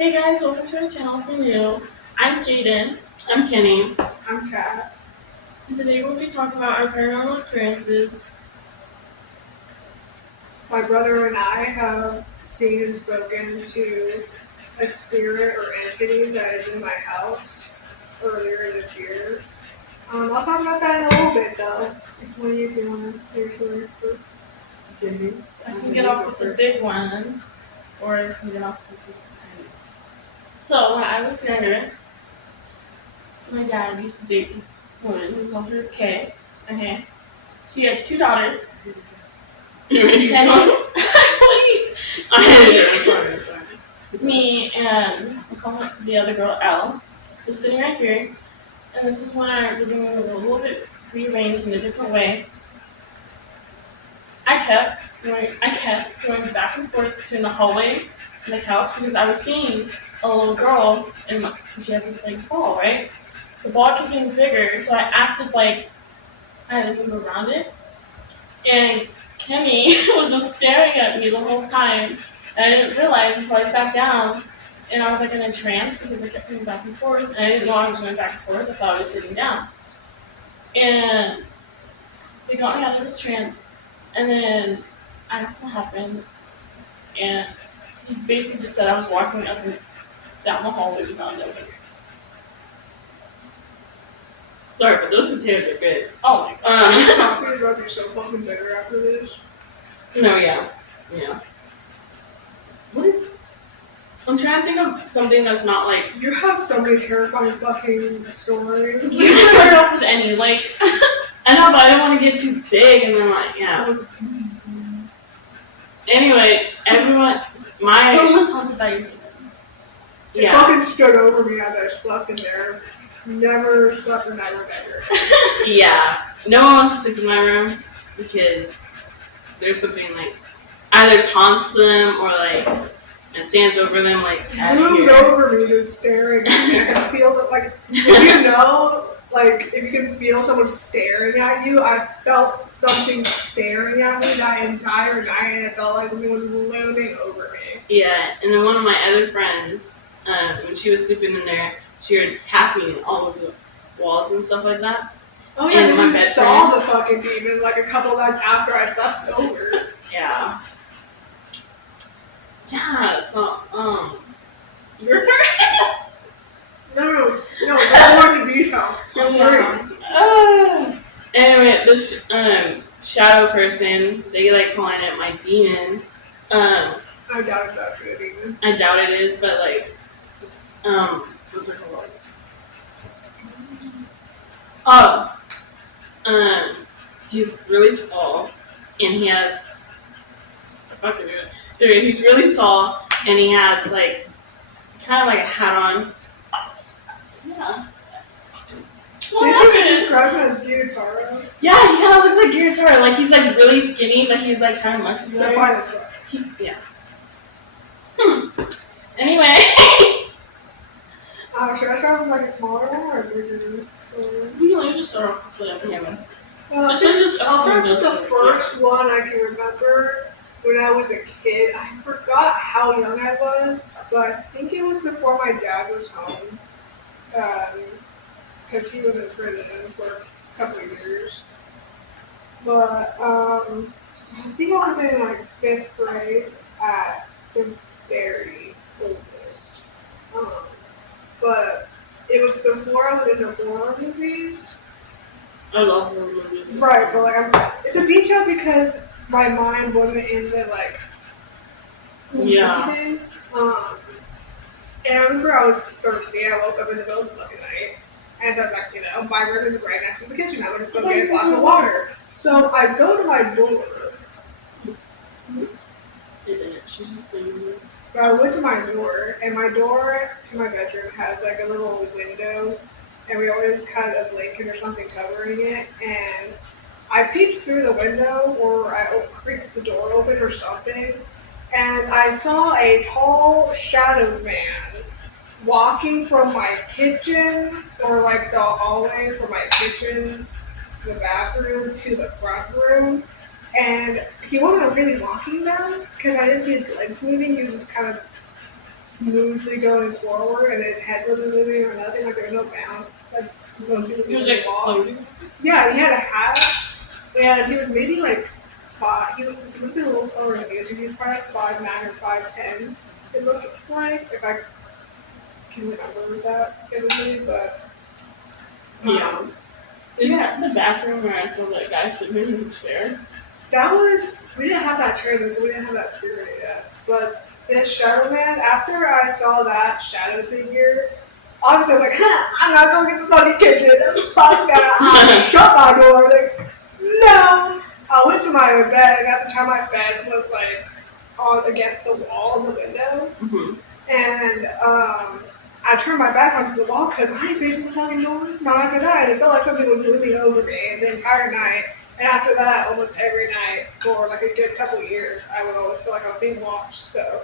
Hey guys, welcome to our channel if you're new. I'm Jaden. I'm Kenny. I'm Kat. And today we'll be talking about our paranormal experiences. My brother and I have seen and spoken to a spirit or entity that is in my house earlier this year. I'll talk about that in a little bit though. If one of you want to hear story first. Jimmy. I can get off with the big one, or I can get off with this tiny. So, when I was younger, my dad used to date this woman. We called her Kay. Okay. She had two daughters. Kenny. Sorry. Me and we call her the other girl Elle. Was sitting right here, and this is when our living room was a little bit rearranged in a different way. I kept going back and forth between the hallway and the couch because I was seeing a little girl and she had this like ball, right? The ball kept getting bigger, so I acted like I had to move around it. And Kenny was just staring at me the whole time, and I didn't realize until I sat down, and I was like in a trance because I kept going back and forth, and I didn't know I was going back and forth. I thought I was sitting down, and they got me out of this trance, and then I asked what happened, and he basically just said I was walking up and down the hallway without knowing. Sorry, but those potatoes are good. Oh my god. Are you talking about yourself fucking better after this? No, yeah. What is? I'm trying to think of something that's not like. You have so many terrifying fucking stories. You can start off with any like. I know, but I don't want to get too big, and then like yeah. Anyway, everyone's haunted by you. It fucking stood over me as I slept in there. Never slept in that room ever. Yeah. No one wants to sleep in my room because there's something like either taunts them or like and stands over them like loomed over me just staring at me. I can feel that like if you know, like if you can feel someone staring at you, I felt something staring at me that entire night and it felt like something was looming over me. Yeah, and then one of my other friends, when she was sleeping in there, she heard tapping all over the walls and stuff like that. Oh yeah, and you saw the fucking demon like a couple nights after I slept over. Yeah. Yeah, so, your turn? No, don't want to be so. Anyway, this, shadow person, they like calling it my demon. I doubt it's actually a demon. I doubt it is, but like, what's it called? He's really tall, and he has. He's really tall, and he has like kind of like a hat on. Yeah. Did you describe him as Gyutaro? Yeah, he kind of looks like Gyutaro. Like he's like really skinny, but he's like kind of muscular. So fine as fuck. Yeah. Anyway. Should I start with like a smaller one or a bigger one? You just start off with whatever. Yeah, I'll start with the first one I can remember when I was a kid. I forgot how young I was, but I think it was before my dad was home. Because he was in prison for a couple of years. But, so I think I would have been in like 5th grade at the very oldest. But it was before I was into horror movies. I love horror movies. Right, but like it's a detail because my mind wasn't in the like thing. And I remember I was thirsty. I woke up in the middle of the fucking night. And so I was like, my room is right next to the kitchen. I'm just going to get a glass of water. So I go to my door. But I went to my door, and my door to my bedroom has like a little window. And we always had a blanket or something covering it. And I peeked through the window, or I creaked the door open or something. And I saw a tall, shadowed man walking from my kitchen, or like the hallway from my kitchen to the bathroom to the front room. And he wasn't really walking down because I didn't see his legs moving. He was just kind of smoothly going forward, and his head wasn't moving or nothing. Like there was no bounce. Like most people He was do like walk. floating. Yeah, he had a hat, and he was maybe like five. He would have been a little taller than me, so he was probably like 5'9" or 5'10". It looked like, if I can remember that vividly, but Yeah. Is yeah. the back room where I saw that guy sitting in the chair? That was, we didn't have that chair though, so we didn't have that spirit yet. But this shadow man, after I saw that shadow figure, obviously I was like, I'm not going to the fucking kitchen. Fuck that. I shut my door. Like, no. I went to my bed, and at the time my bed was like on against the wall in the window. Mm-hmm. And I turned my back onto the wall because I ain't facing the fucking door. Not after that. It felt like something was looming over me the entire night. And after that, almost every night for like a good couple of years, I would always feel like I was being watched. So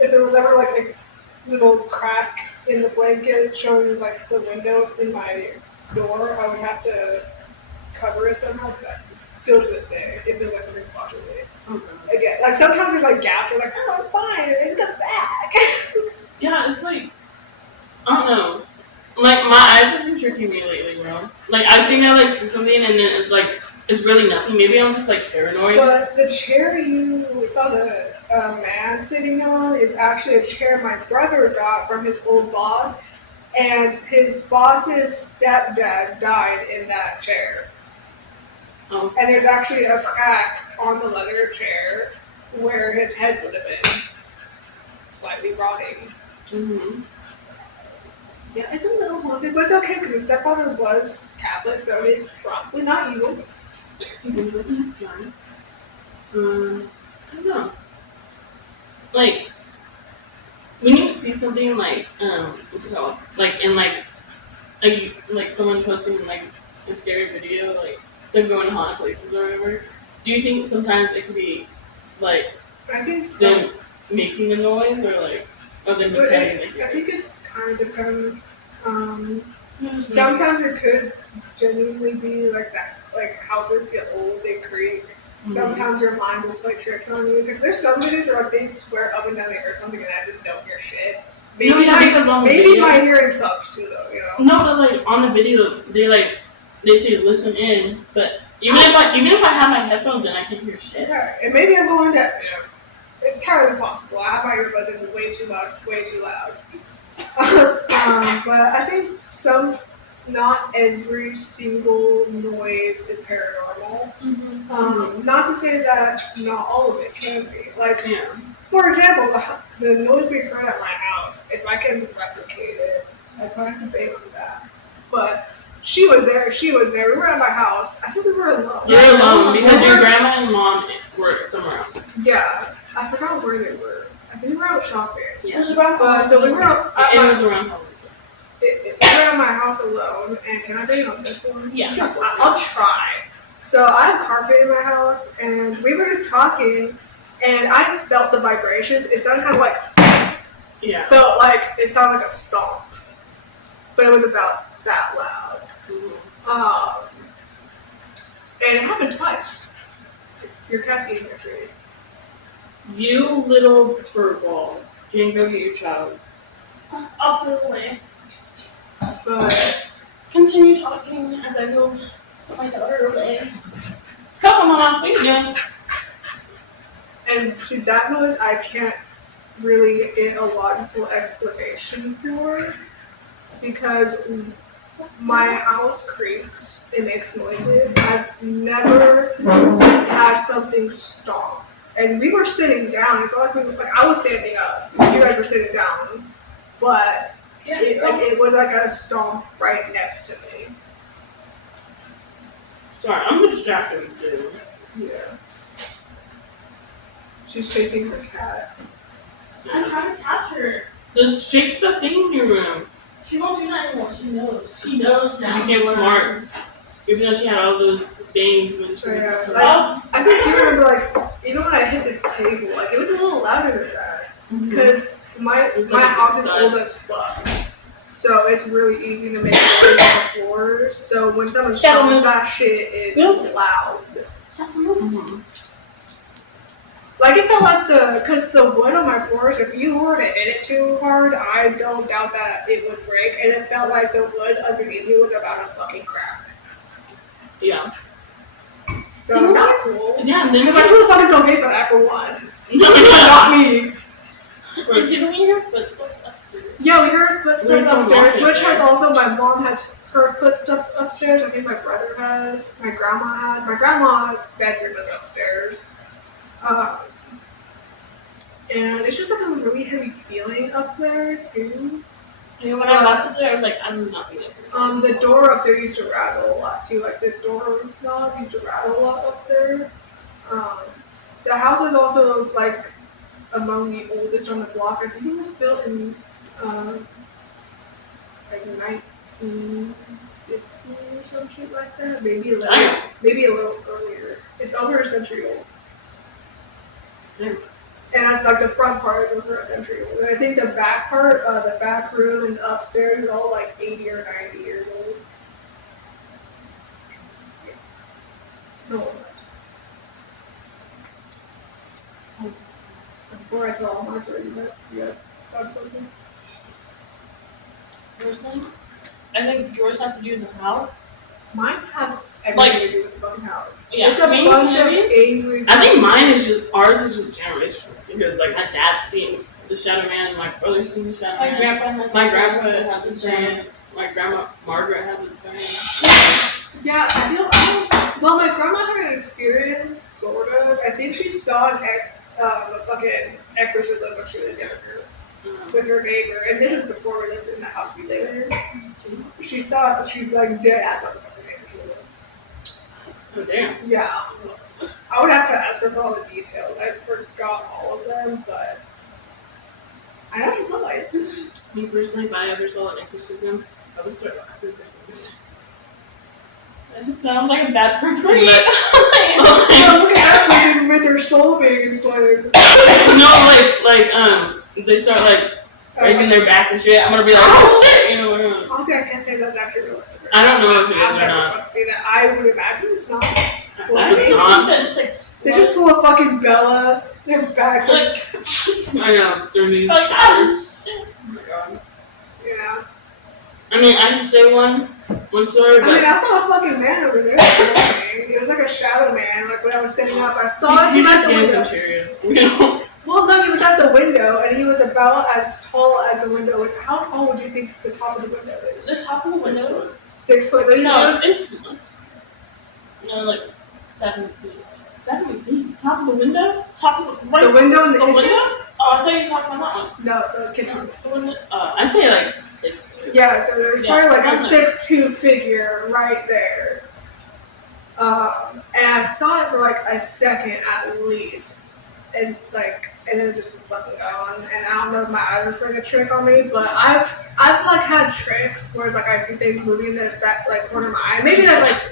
if there was ever like a little crack in the blanket showing like the window in my door, I would have to cover it somehow because still to this day, it feels like something's watching me. Okay. Again, like sometimes there's like gaps where like, oh, I'm fine, and it comes back. Yeah, it's like, I don't know. Like, my eyes have been tricking me lately, bro. Like, I think I, like, see something and then it's like, it's really nothing. Maybe I'm just, like, paranoid. But the chair you saw the man sitting on is actually a chair my brother got from his old boss, and his boss's stepdad died in that chair. Oh. And there's actually a crack on the leather chair where his head would have been slightly rotting. Mm-hmm. Yeah, it's a little haunted, but it's okay because his stepfather was Catholic, so it's probably not evil. He seems like a nice guy. I don't know. Like, when you see something like, what's it called? Like, in like someone posting like a scary video, like them going to haunted places or whatever, do you think sometimes it could be like I think so. them making a noise or like, or them pretending they I hear think it kind of depends. it? Sometimes it could genuinely be like that. Like houses get old, they creak. Sometimes your mind will play tricks on you because there's some videos where like they swear up and down they heard something and I just don't hear shit. Maybe, No, yeah, because on the maybe video- my hearing sucks too, though. You know. No, but like on the video, they say listen in, but even if I have my headphones in, I can hear shit. Yeah, and maybe I'm going deaf. You know, entirely possible. I have my earbuds in way too loud, but I think not every single noise is paranormal. Not to say that not all of it can be. Like, Yeah. for example, the noise we heard at my house, if I can replicate it, I'd probably have to bait on that. But she was there. We were at my house. I think we were alone. You're alone because your grandma and mom were somewhere else. Yeah. I forgot where they were. I think we were out shopping. Yeah. It was around so we were out It was around Halloween. we were at my house alone, and can I bring on this one? Yeah. I'll try. So I have carpet in my house, and we were just talking, and I felt the vibrations. It sounded kind of like, Yeah. felt like it sounded like a stomp, but it was about that loud. And it happened twice. Your cat's eating your tree. You little furball. Can't go get your child. I'll put it away. But Continue talking as I go put my daughter away. Come on, what are you doing? and see that noise, I can't really get a logical explanation for because my house creaks, it makes noises. I've never had something stomp. And we were sitting down. It's not like I was standing up. You guys were sitting down. But it was like a stomp right next to me. Sorry, I'm distracted, dude. Yeah. She's chasing her cat. I'm trying to catch her. Just shake the thing in your room. She won't do that anymore. She knows. She knows now. She gets smart. Even though she had all those bangs when she was I think you remember, like, even when I hit the table, like, it was a little louder than that. Because my house is old as fuck. So it's really easy to make noise on the floors. So when someone stomps that shit, it's loud. Mm-hmm. Like it felt like because the wood on my floors, if you were to hit it too hard, I don't doubt that it would break, and it felt like the wood underneath me was about to fucking crack. Yeah. So not cool. Yeah, and then because like who the fuck is gonna pay for that for one? No, Not me. Wait, didn't we hear footsteps upstairs? Yeah, we heard footsteps upstairs, which there. has also my mom has heard footsteps upstairs. I think my brother has, my grandma has. My grandma's bedroom is upstairs. And it's just like a really heavy feeling up there too. Yeah, when I walked up there, I was like, I'm not gonna. The door up there used to rattle a lot too. Like the door knob used to rattle a lot up there. The house was also like among the oldest on the block. I think it was built in like 1915 or some shit like that. Maybe a little earlier. It's over a century old. Yeah. And that's like the front part is over a century old. And I think the back part, the back room and the upstairs is all like 80 or 90 years old. Yeah. It's no nice. So before I tell all my stories, you guys have something? Personally, I think yours have to do with the house. Mine have everything to do with the fucking house. Yeah, It's a bunch of angry. I think mine is just ours is just generational because like my dad's seen the Shadow Man, my brother's seen the Shadow Man. My grandpa has his parents. My grandma Margaret has his parents. Yeah, well, my grandma had an experience, sort of. I think she saw a fucking exorcism when she was younger with her neighbor, and this is before we lived in the house we lived in. She saw it, she like dead ass on the fucking neighbor. Oh damn. Yeah. I would have to ask her for all the details. I forgot all of them, but I know she's not like. Me personally, if I ever saw an exorcism, I would start laughing for some reason. It sounds like a bad person, but Yeah, look at that person with their soul being enslaved. no, they start like breaking their back and shit. I'm gonna be like, oh shit, you know. Honestly, I can't say that's actually realistic. I don't know if it is I've or never not. fucking seen that. I would imagine it's not. Well, it's not. It's like They just pull a fucking Bella. Their backs like I know their knees shatters. Shit. Oh my god. Yeah. I mean, I can say one story, but I saw a fucking man over there. It was like a shadow man. Like when I was setting up, I saw he him at just the getting window. some Cheerios, you know. Well, no, he was at the window, and he was about as tall as the window. Like, how tall would you think the top of the window is? The top of the window. 6 foot. So No, it's like 7 feet. 7 feet. Top of the window. Top of the the window in the kitchen. Window? Oh, I thought you were talking about that one. No, the kitchen. The window. I'd say like 6'2". Yeah, so there's probably like a probably. 6'2" figure right there. And I saw it for like a second at least, and then it just was fucking gone. And I don't know if my eyes are playing a trick on me, but I've like had tricks where it's like I see things moving in that like corner of my eye. Maybe that's like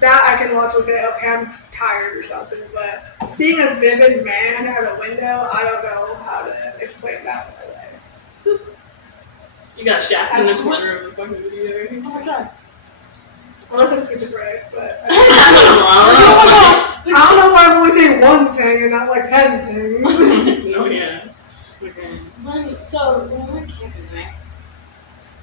that I can watch and say, okay, I'm tired or something. But seeing a vivid man at a window, I don't know how to explain that one away. You got Shasta in the corner of the fucking video. Oh my god. Unless I'm schizophrenic, but I don't know why I'm only saying one thing and not like 10 things. No, yeah. Okay. When we went camping, right?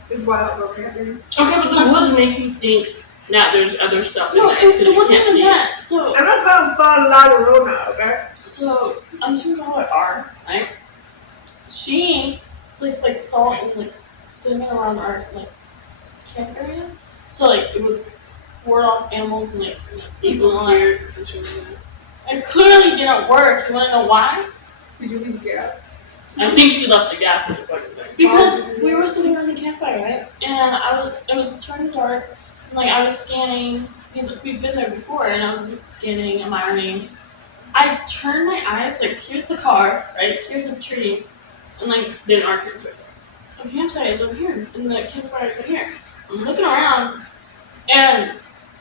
This is why I don't go camping. Okay, but the woods make you think that there's other stuff in there because you can't see it. So I'm not trying to find a lot of road now, okay? So I'm just gonna call her R, right? She placed like salt and like cinnamon around our like camp area, so like it would ward off animals and like evil spirits and shit. It clearly didn't work. You wanna know why? Did you leave a gap? I think she left the gap in the fucking thing. Because we were sitting around the campfire, right? And it was turning dark, and like I was scanning, because we've been there before, and I was scanning, admiring. I turned my eyes, like, here's the car, right? Here's a tree, and like, then our camp's right there. The campsite is over here, and the campfire is over here. I'm looking around, and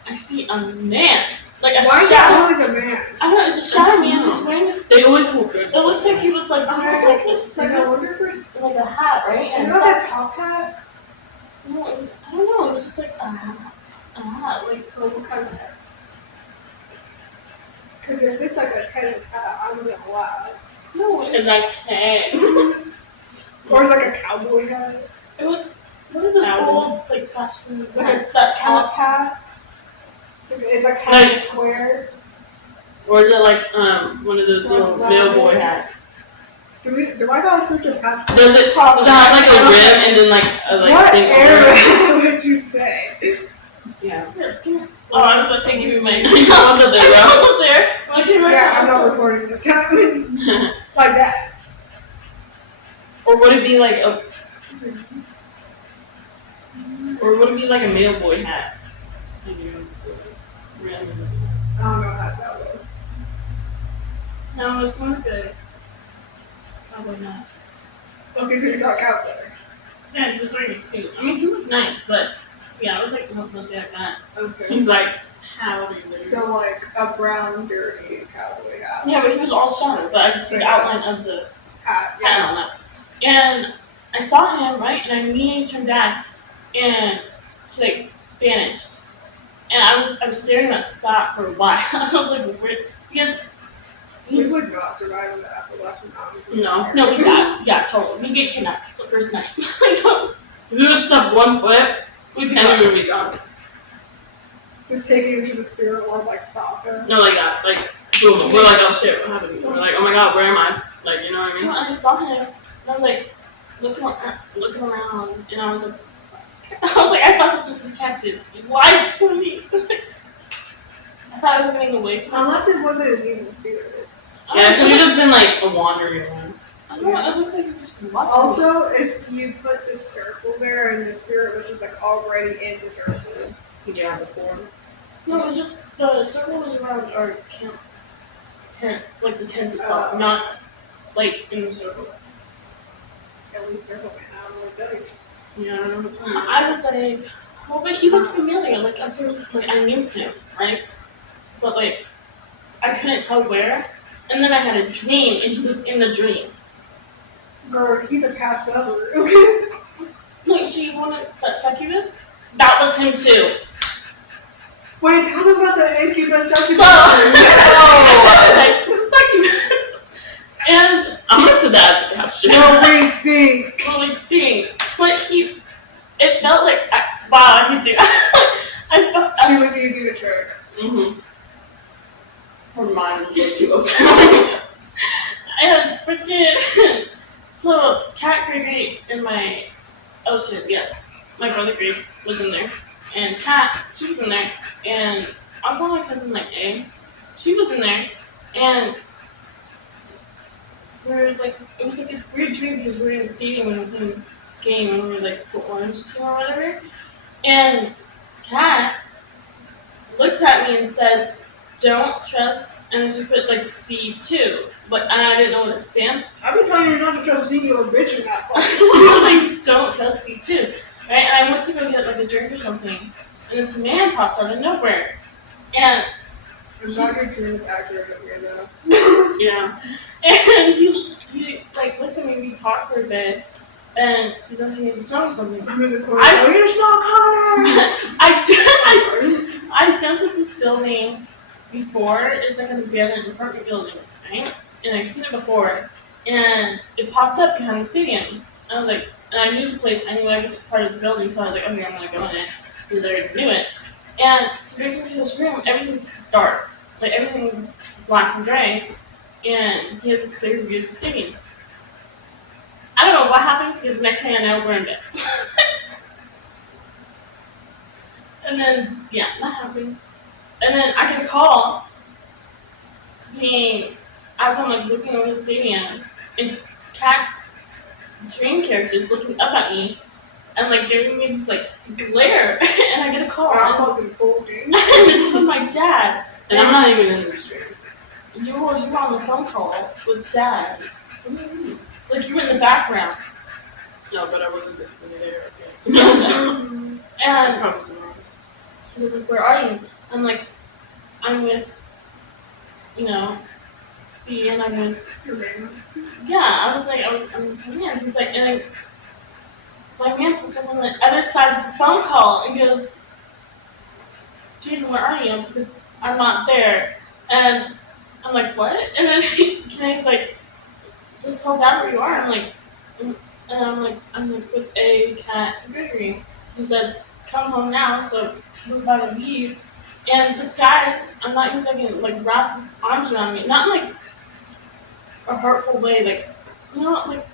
I see a man. Like a Why is shadow. that always a man? I don't know, it's a shadow man. He's wearing a They always look It looks like he was like wearing like a I cigarette, wonder if like a hat, right? And is that a top hat? no, I don't know. It was just like a hat, like Or what kind of hat? Because if it's like a tennis hat, I'm gonna laugh. No, it's like, hey. Or it's like a cowboy hat. It was, what is this old, like, fashion? Like It's that top hat. It's like kind Like- of square. Or is it like one of those little mailboy hats? Do I gotta switch a hat? Does it have like a rim and then like a What thing over it? era would you say? Yeah. Oh, I was about to say, give me my. Your one's up there, bro. It's up there. I'm like, give me my Yeah, I'm not console. recording this time. Like that. Or would it be like a? Or would it be like a mailboy hat? And you rim. I don't know how that would. No, it's more good. Probably not. Okay, so you saw a cowboy. Yeah, he was wearing a suit. I mean, he was nice, but yeah, it was like mostly like that. Okay. He's like, howdy, lady. So like a brown, dirty cowboy hat. Yeah, but he was all shadowed, but I could see the outline of the Hat. pattern on that. And I saw him, right, and I immediately turned back, and he like vanished. And I was staring at that spot for a while. I was like, where? Because We would not survive in the Appalachian Mountains. no, we got totally. We get kidnapped the first night. If we would step 1 foot, We'd be and gone. we would be gone. Just taking you to the spirit world like Sokka. No, like that. Like, boom. We're like, oh shit, what happened? We're like, oh my god, where am I? Like, you know what I You know, mean? and I saw him, and I was like, looking around, and I was like, I thought this was protected. Why to me? I thought I was getting away from him. Unless it wasn't an evil spirit. Yeah, it could have just been like a wandering one. I don't know, it looks like he was just watching me. Also, if you put this circle there and the spirit was just like already in the circle. Yeah, before. No, it was just, the circle was around our camp tents, like the tents itself, not like in the circle. At least circle man, I don't know what that is. Yeah, I don't know what's going on. I was like, well, but he looked familiar. Like, I feel like I knew him, right? But, like, I couldn't tell where. And then I had a dream, and he was in the dream. Girl, he's a past lover. Okay. Like, she wanted that succubus? That was him, too. Wait, tell them about the incubus succubus. Oh, succubus. And I'm gonna put that as a caption. What we think. only thing, but it felt like, wow, I do. I felt, She was easy to trick. Mm-hmm. Her mind was just too open. and freaking, so Cat Gregory and my brother Greg was in there, and Cat, she was in there, and I'll call my cousin like A, she was in there, and we were like, it was like a weird dream because we were in a stadium and we were playing this game and we were like the orange team or whatever, and Cat looks at me and says, "Don't trust," and then she put like C2, but and I didn't know what it stands. I've been telling you not to trust a singular bitch in that place. She was like, "Don't trust C2," right? And I went to go get like a drink or something, and this man pops out of nowhere, and I'm not your dream is accurate here though. Yeah. and he like looks at me, we talk for a bit, and he's asking me to smoke something. I'm in the corner. I- You smoke I jumped at this building before. It's like an abandoned apartment building, right? And I've seen it before. And it popped up behind the stadium. I was like, and I knew the place. I knew every part of the building, so I was like, okay, I'm gonna go in it because I already knew it. And he brings me to this room. Everything's dark, like everything's black and gray, and he has a clear view of the stadium. I don't know what happened because the next thing I know, we're in bed. And then, yeah, that happened. And then I get a call being, as I'm like looking over the stadium, and Cat's dream character is looking up at me and like giving me this like glare. And I get a call. I'm And fucking folding. it's from my dad. And I'm not even in the stream. You were on the phone call with Dad. What do you mean? Like you were in the background. No, but I wasn't physically there. And That's probably somewhere else. he was like, "Where are you?" I'm like, "I'm with, C, and I'm with." Your man. Yeah, I was like, I'm with my man. He's like, and my man puts up on the other side of the phone call and goes, "Jaden, where are you?" Because I'm not there. And I'm like, what? And then Kenny's like, just tell Dad where you are. "Mm," and I'm like with a cat and Gregory. He says, come home now, so we're about to leave. And this guy, I'm not even joking, like wraps his arms around me, not in like a hurtful way, like you know, like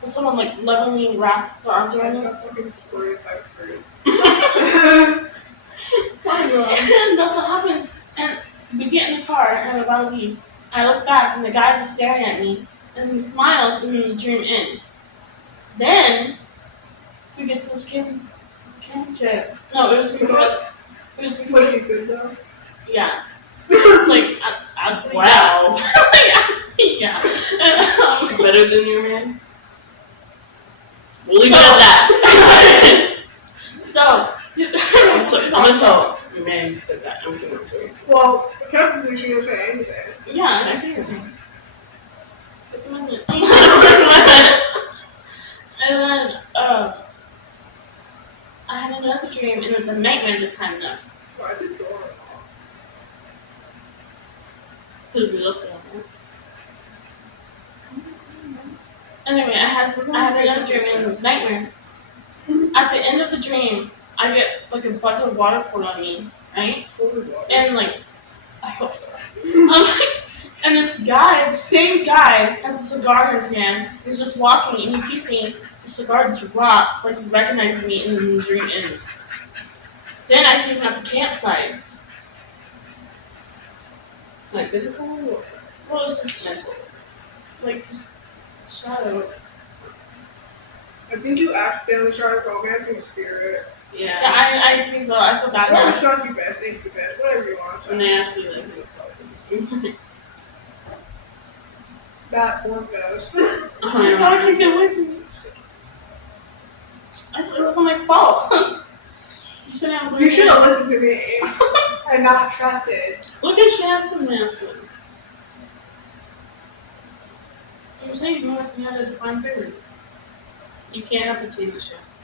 when someone like lovingly wraps their arms I around me. got fucking sprayed by fruit. And that's what happens. And we get in the car and we're about to leave. I look back and the guy's just staring at me, and he smiles, and then the dream ends. Then we get to this camp trip. No, it was before. It was before. Was she good though? Yeah. Like actually, Wow. like, actually, yeah. And, Better than your man? We'll leave So- it at that. so I'm gonna tell your man you said that. I'm kidding. Well, technically she didn't say anything. yeah, Can I and say anything? it's my and then I had another dream, and it's a nightmare this time though. Why is it door unlocked? Because we left it on there. Anyway, I had another dream, and it was a nightmare. At the end of the dream, I get like a bucket of water poured on me, right? Holy water. And like, I hope so. And this guy, the same guy, has a cigar in his hand. He's just walking, and he sees me. The cigar drops, like he recognizes me, and then the dream ends. Then I see him at the campsite. Like physical or Well, it was just mental? like just shadow. I think you accidentally started romancing a spirit. Yeah, Yeah. I think so. I feel bad Whatever now. song you best, think you best, whatever you want. And they actually like That poor ghost. Why can't get away from me? It wasn't my fault. You shouldn't have. You should have listened to me and not trusted. Look at Chance the Master. You're saying you have a divine favor. you can't have to take the shots.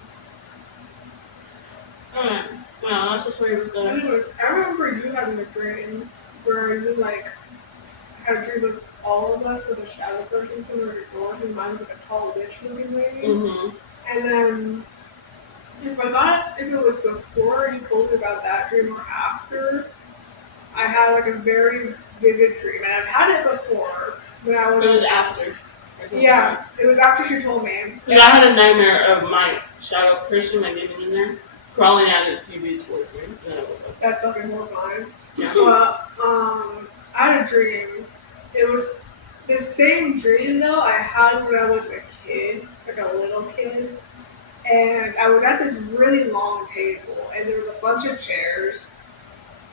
Alright. Well, that's the story with the. Anyway, I remember you having a dream where you like had a dream of all of us with a shadow person similar to yours, and mine's like a tall witch looking lady. Mm-hmm. And then if I thought if it was before you told me about that dream or after, I had like a very vivid dream, and I've had it before when I It was was. after. Yeah, it was after she told me. Because I had a nightmare of my shadow person, my demon in there, crawling out of the TV towards me. And then I woke up. That's fucking horrifying. Yeah. But I had a dream. It was the same dream though I had when I was a kid, like a little kid. And I was at this really long table, and there was a bunch of chairs.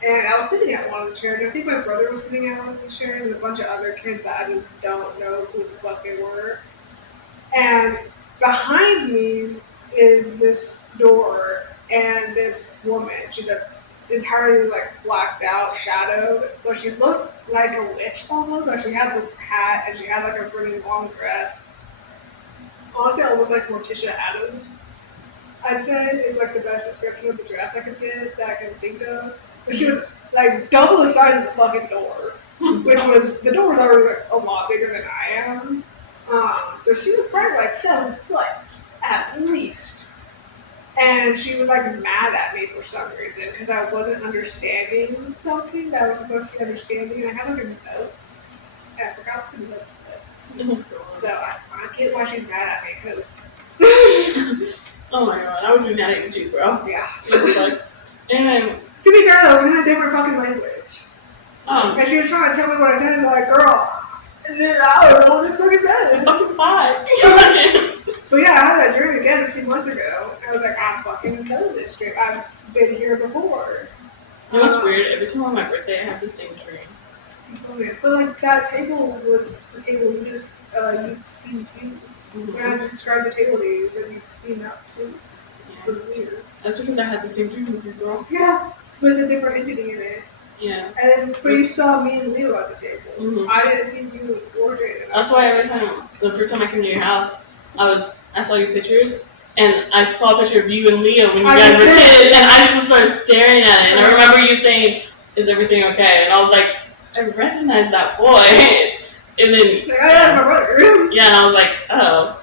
And I was sitting at one of the chairs, and I think my brother was sitting at one of the chairs, and a bunch of other kids that I just don't know who the fuck they were. And behind me is this door and this woman. She's entirely like blacked out, shadowed, but she looked like a witch almost. Like she had the hat and she had like a really long dress. Honestly, almost like Morticia Adams. I'd say is like the best description of the dress I could get that I can think of. But she was like double the size of the fucking door, which was the door was already like a lot bigger than I am. So she was probably like 7 foot at least. And she was like mad at me for some reason because I wasn't understanding something that I was supposed to be understanding. And I had like a note, and I forgot what the note said. So I get why she's mad at me because Oh my god, I would be mad at you too, bro. yeah. Like, anyway, To be fair though, it was in a different fucking language. oh, And she was trying to tell me what I said, and I'm like, girl, I don't know what this fucking says. Fucking bye. But yeah, I had that dream again a few months ago. I was like, I fucking know this dream. I've been here before. you know what's weird? Every time on my birthday, I have the same dream. But like that table was the table you just you've seen too. When I described the table to you, you said you've seen that too. Yeah. It's weird. That's because I had the same dream as you, girl. Yeah, with a different entity in it. Yeah. And then, but you saw me and Leo at the table. Mhm. I didn't see you or Jaden. That's why every time, the first time I came to your house, I saw your pictures, and I saw a picture of you and Leo when you guys were kids, and I just started staring at it. And I remember you saying, "Is everything okay?" And I was like, I recognize that boy. And then, Like, that's my brother. yeah, and I was like, oh.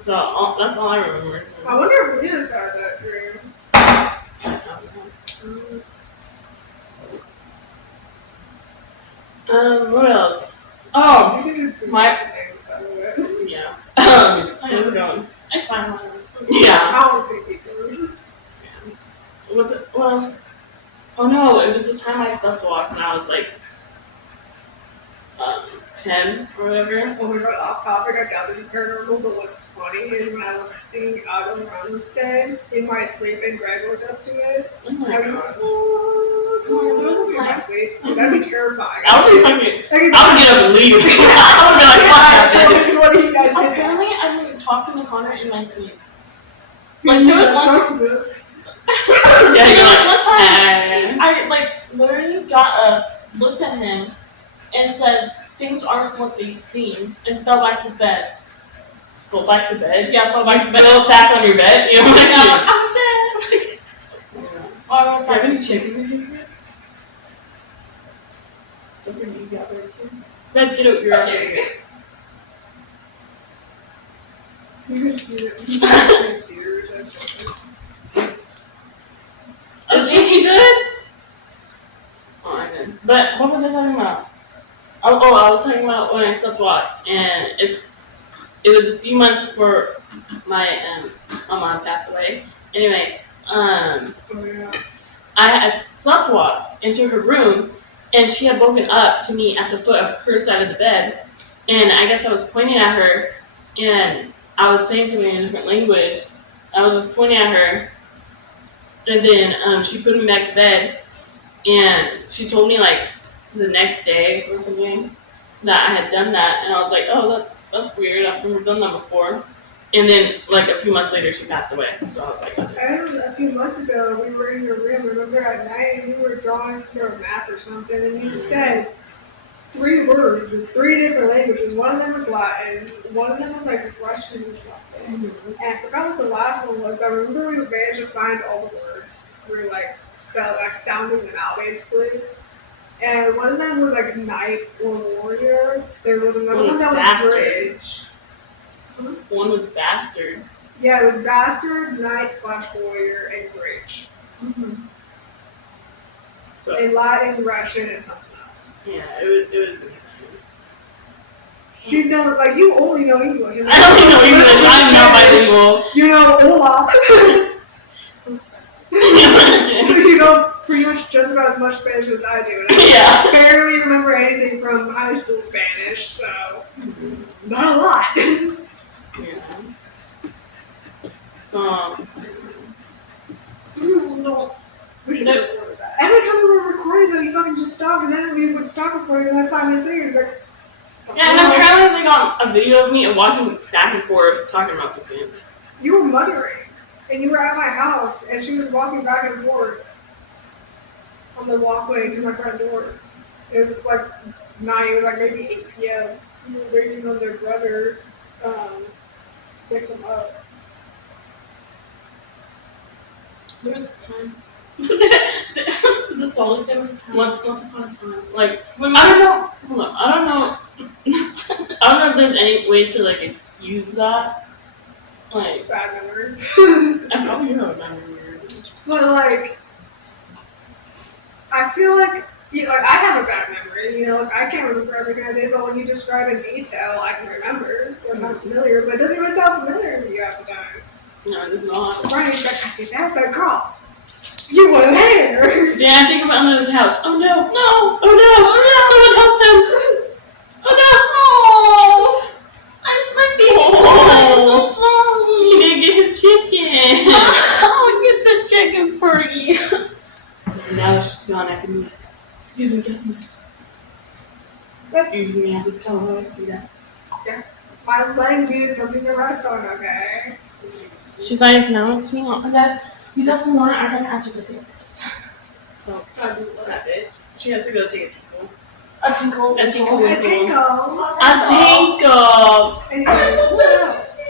So that's all I remember. I wonder if Leo's had that dream. I don't know. What else? Oh, You can just do my- things, by the way. yeah. I was going. It's fine. Yeah. I don't think he can. What else? Oh no, it was the time I slept walked when I was like 10 or whatever. Oh my god, off topic, I got this paranormal, but what's funny is when I was singing Out on Romance Day in my sleep and Greg woke up to it, Oh my I was god. like, oh, There was a in my time- sleep. That'd be terrifying. I would be fucking. That'd be I would get up and leave. I would be like, fuck yeah, that bitch. so what do you guys did that? Apparently, I was talking to Connor in my sleep. Like, there was one- succubus. Yeah, you're like, one time, "Hey." I literally got up, looked at him, and said, "Things aren't what they seem," and fell back to bed. Go back to bed. Yeah, fell back You to bed. fell back on your bed. You know what And I'm like, I oh shit! mean? I went You back have any to sleep. chicken in here? Look at you got there too. Red, get out your ass. You can see it. You can see his ears. That's okay. Is she good? Oh, I did. But what was I talking about? Oh, I was talking about when I slept walk, and it was a few months before my mom passed away. Anyway, Oh yeah. I had slept walk into her room, and she had woken up to me at the foot of her side of the bed, and I guess I was pointing at her, and I was saying something in a different language. I was just pointing at her, and then she put me back to bed, and she told me like the next day or something that I had done that, and I was like, oh, that's weird. I've never done that before. And then like a few months later, she passed away. So I was like, okay. And a few months ago, we were in your room, remember at night, and you were drawing some sort of map or something, and you said 3 words in 3 different languages. One of them was Latin, one of them was like Russian or something. And I forgot what the last one was, but I remember we managed to find all the words through like sounding them out basically. And one of them was like knight or warrior. There was another One one was that was bastard. bridge. One was bastard. Yeah, it was bastard, knight / warrior, and bridge. So In Latin, Russian, and something else. yeah, it was insane. She know, like you only know English. I don't even know English. I'm not bilingual. You know hola. You know pretty much just about as much Spanish as I do. And I Yeah. barely remember anything from high school Spanish, so not a lot. Yeah. So No. We should have recorded that. Every time we were recording though, you fucking just stopped and then we would stop recording and then 5 minutes later it's like stop. yeah, and apparently they got a video of me walking back and forth talking about something. You were muttering. And you were at my house and she was walking back and forth on the walkway to my front door. It was like 9, it was like maybe 8 p.m. We were waiting on their brother to pick them up. There was a time. The solid there was a time. Once upon a time, like I don't know. Hold on, I don't know. I don't know if there's any way to like excuse that. Like Bad memory. I probably do have a bad memory. But like, I feel like, like I have a bad memory, like I can't remember everything I did, but when you describe in detail, I can remember. Or it sounds familiar, but it doesn't even sound familiar to you half the time. No, it's not. Brian's like, that's that girl. You were there. Yeah, I think about under the couch. Oh no! No! Oh no! Oh no! Someone help him! Oh no! Oh, my baby Oh. boy, I'm so sorry. He didn't get his chicken. I'll get the chicken for you. Now that she's gone, I can move. Excuse me, Captain. Using me as a pillow, I see that. My legs needed something to rest on, okay? She's like, no, it's not. Guys, you got some more. I gotta actually go take this. So, that bitch. She has to go take a tinkle. A tinkle. A tinkle. I think A tinkle! Anyways, what else?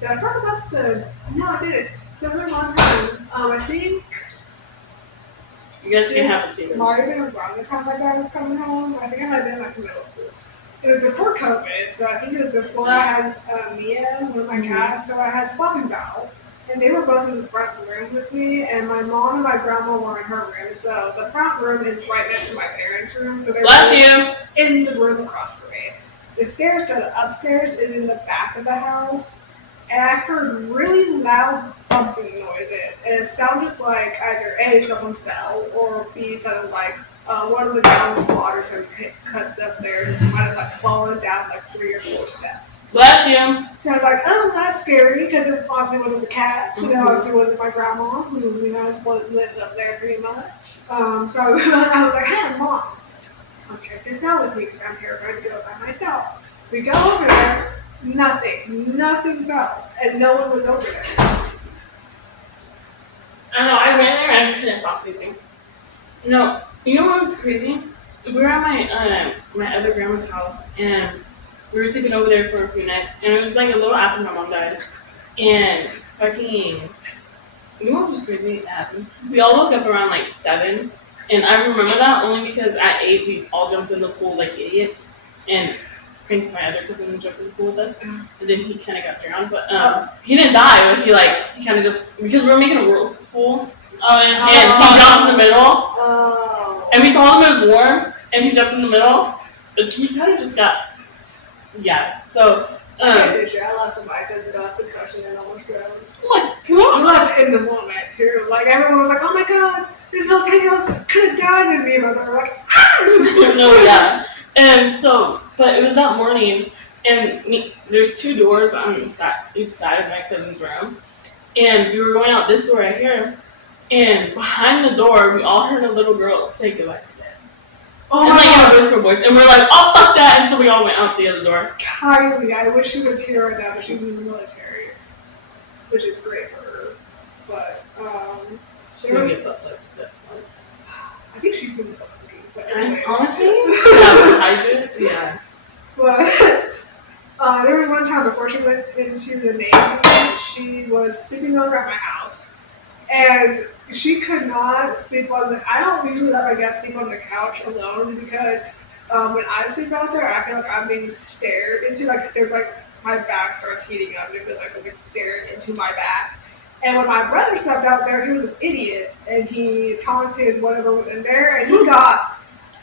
Did I talk about the? No, I didn't. So there was one time. I think You guys can have This potatoes. might have been around the time my dad was coming home. I think I had been like in middle school. It was before COVID, so I think it was before I had Mia, one of my cats. So I had Spot and Val, and they were both in the front room with me. And my mom and my grandma were in her room. So the front room is right next to my parents' room. So they're Bless both you. in the room across from me. The stairs to the upstairs is in the back of the house, and I heard really loud bumping noises, and it sounded like either A, someone fell, or B, sounded like one of the gallons of water started cut up there and might have like fallen down like 3 or 4 steps. Bless you. So I was like, oh, that's scary, because it obviously wasn't the cat, so it obviously wasn't my grandma, who, lives up there pretty much. So I was like, hey, Mom, come check this out with me, because I'm terrified to go by myself. We go over there, nothing fell, and no one was over there. I know, I went there and I couldn't stop sleeping. No, you know what was crazy? We were at my other grandma's house, and we were sleeping over there for a few nights, and it was like a little after my mom died. And fucking, you know what was crazy? We all woke up around like 7, and I remember that only because at 8 we all jumped in the pool like idiots, and I think my other cousin jumped in the pool with us, and then he kind of got drowned, but he didn't die, but he kind of just, because we were making a whirlpool, and he jumped in the middle, and we told him it was warm, and he jumped in the middle, but he kind of just got, so, I laughed at my cousin got concussion and almost drowned. oh my We god! laughed in the moment too. Like everyone was like, "Oh my god, this little 10-year-old could have died," and me and my brother were like, "Ah!" No, yeah. And so, but it was that morning, and there's 2 doors on the east side of my cousin's room, and we were going out this door right here, and behind the door, we all heard a little girl say goodbye to Dad. Oh And my like in god, a whisper voice, and we're like, oh fuck that, and so we all went out the other door. Kylie! I wish she was here right now, but she's in the military, which is great for her. But She's gonna get butt fucked. I think she's doing the but anyways. Honestly, yeah. But there was one time before she went into the Navy, she was sleeping over at my house, and she could not sleep on the. I don't usually let my guests sleep on the couch alone because when I sleep out there, I feel like I'm being stared into. Like there's like my back starts heating up, and it feels like something's staring into my back. And when my brother slept out there, he was an idiot, and he taunted whatever was in there, and he got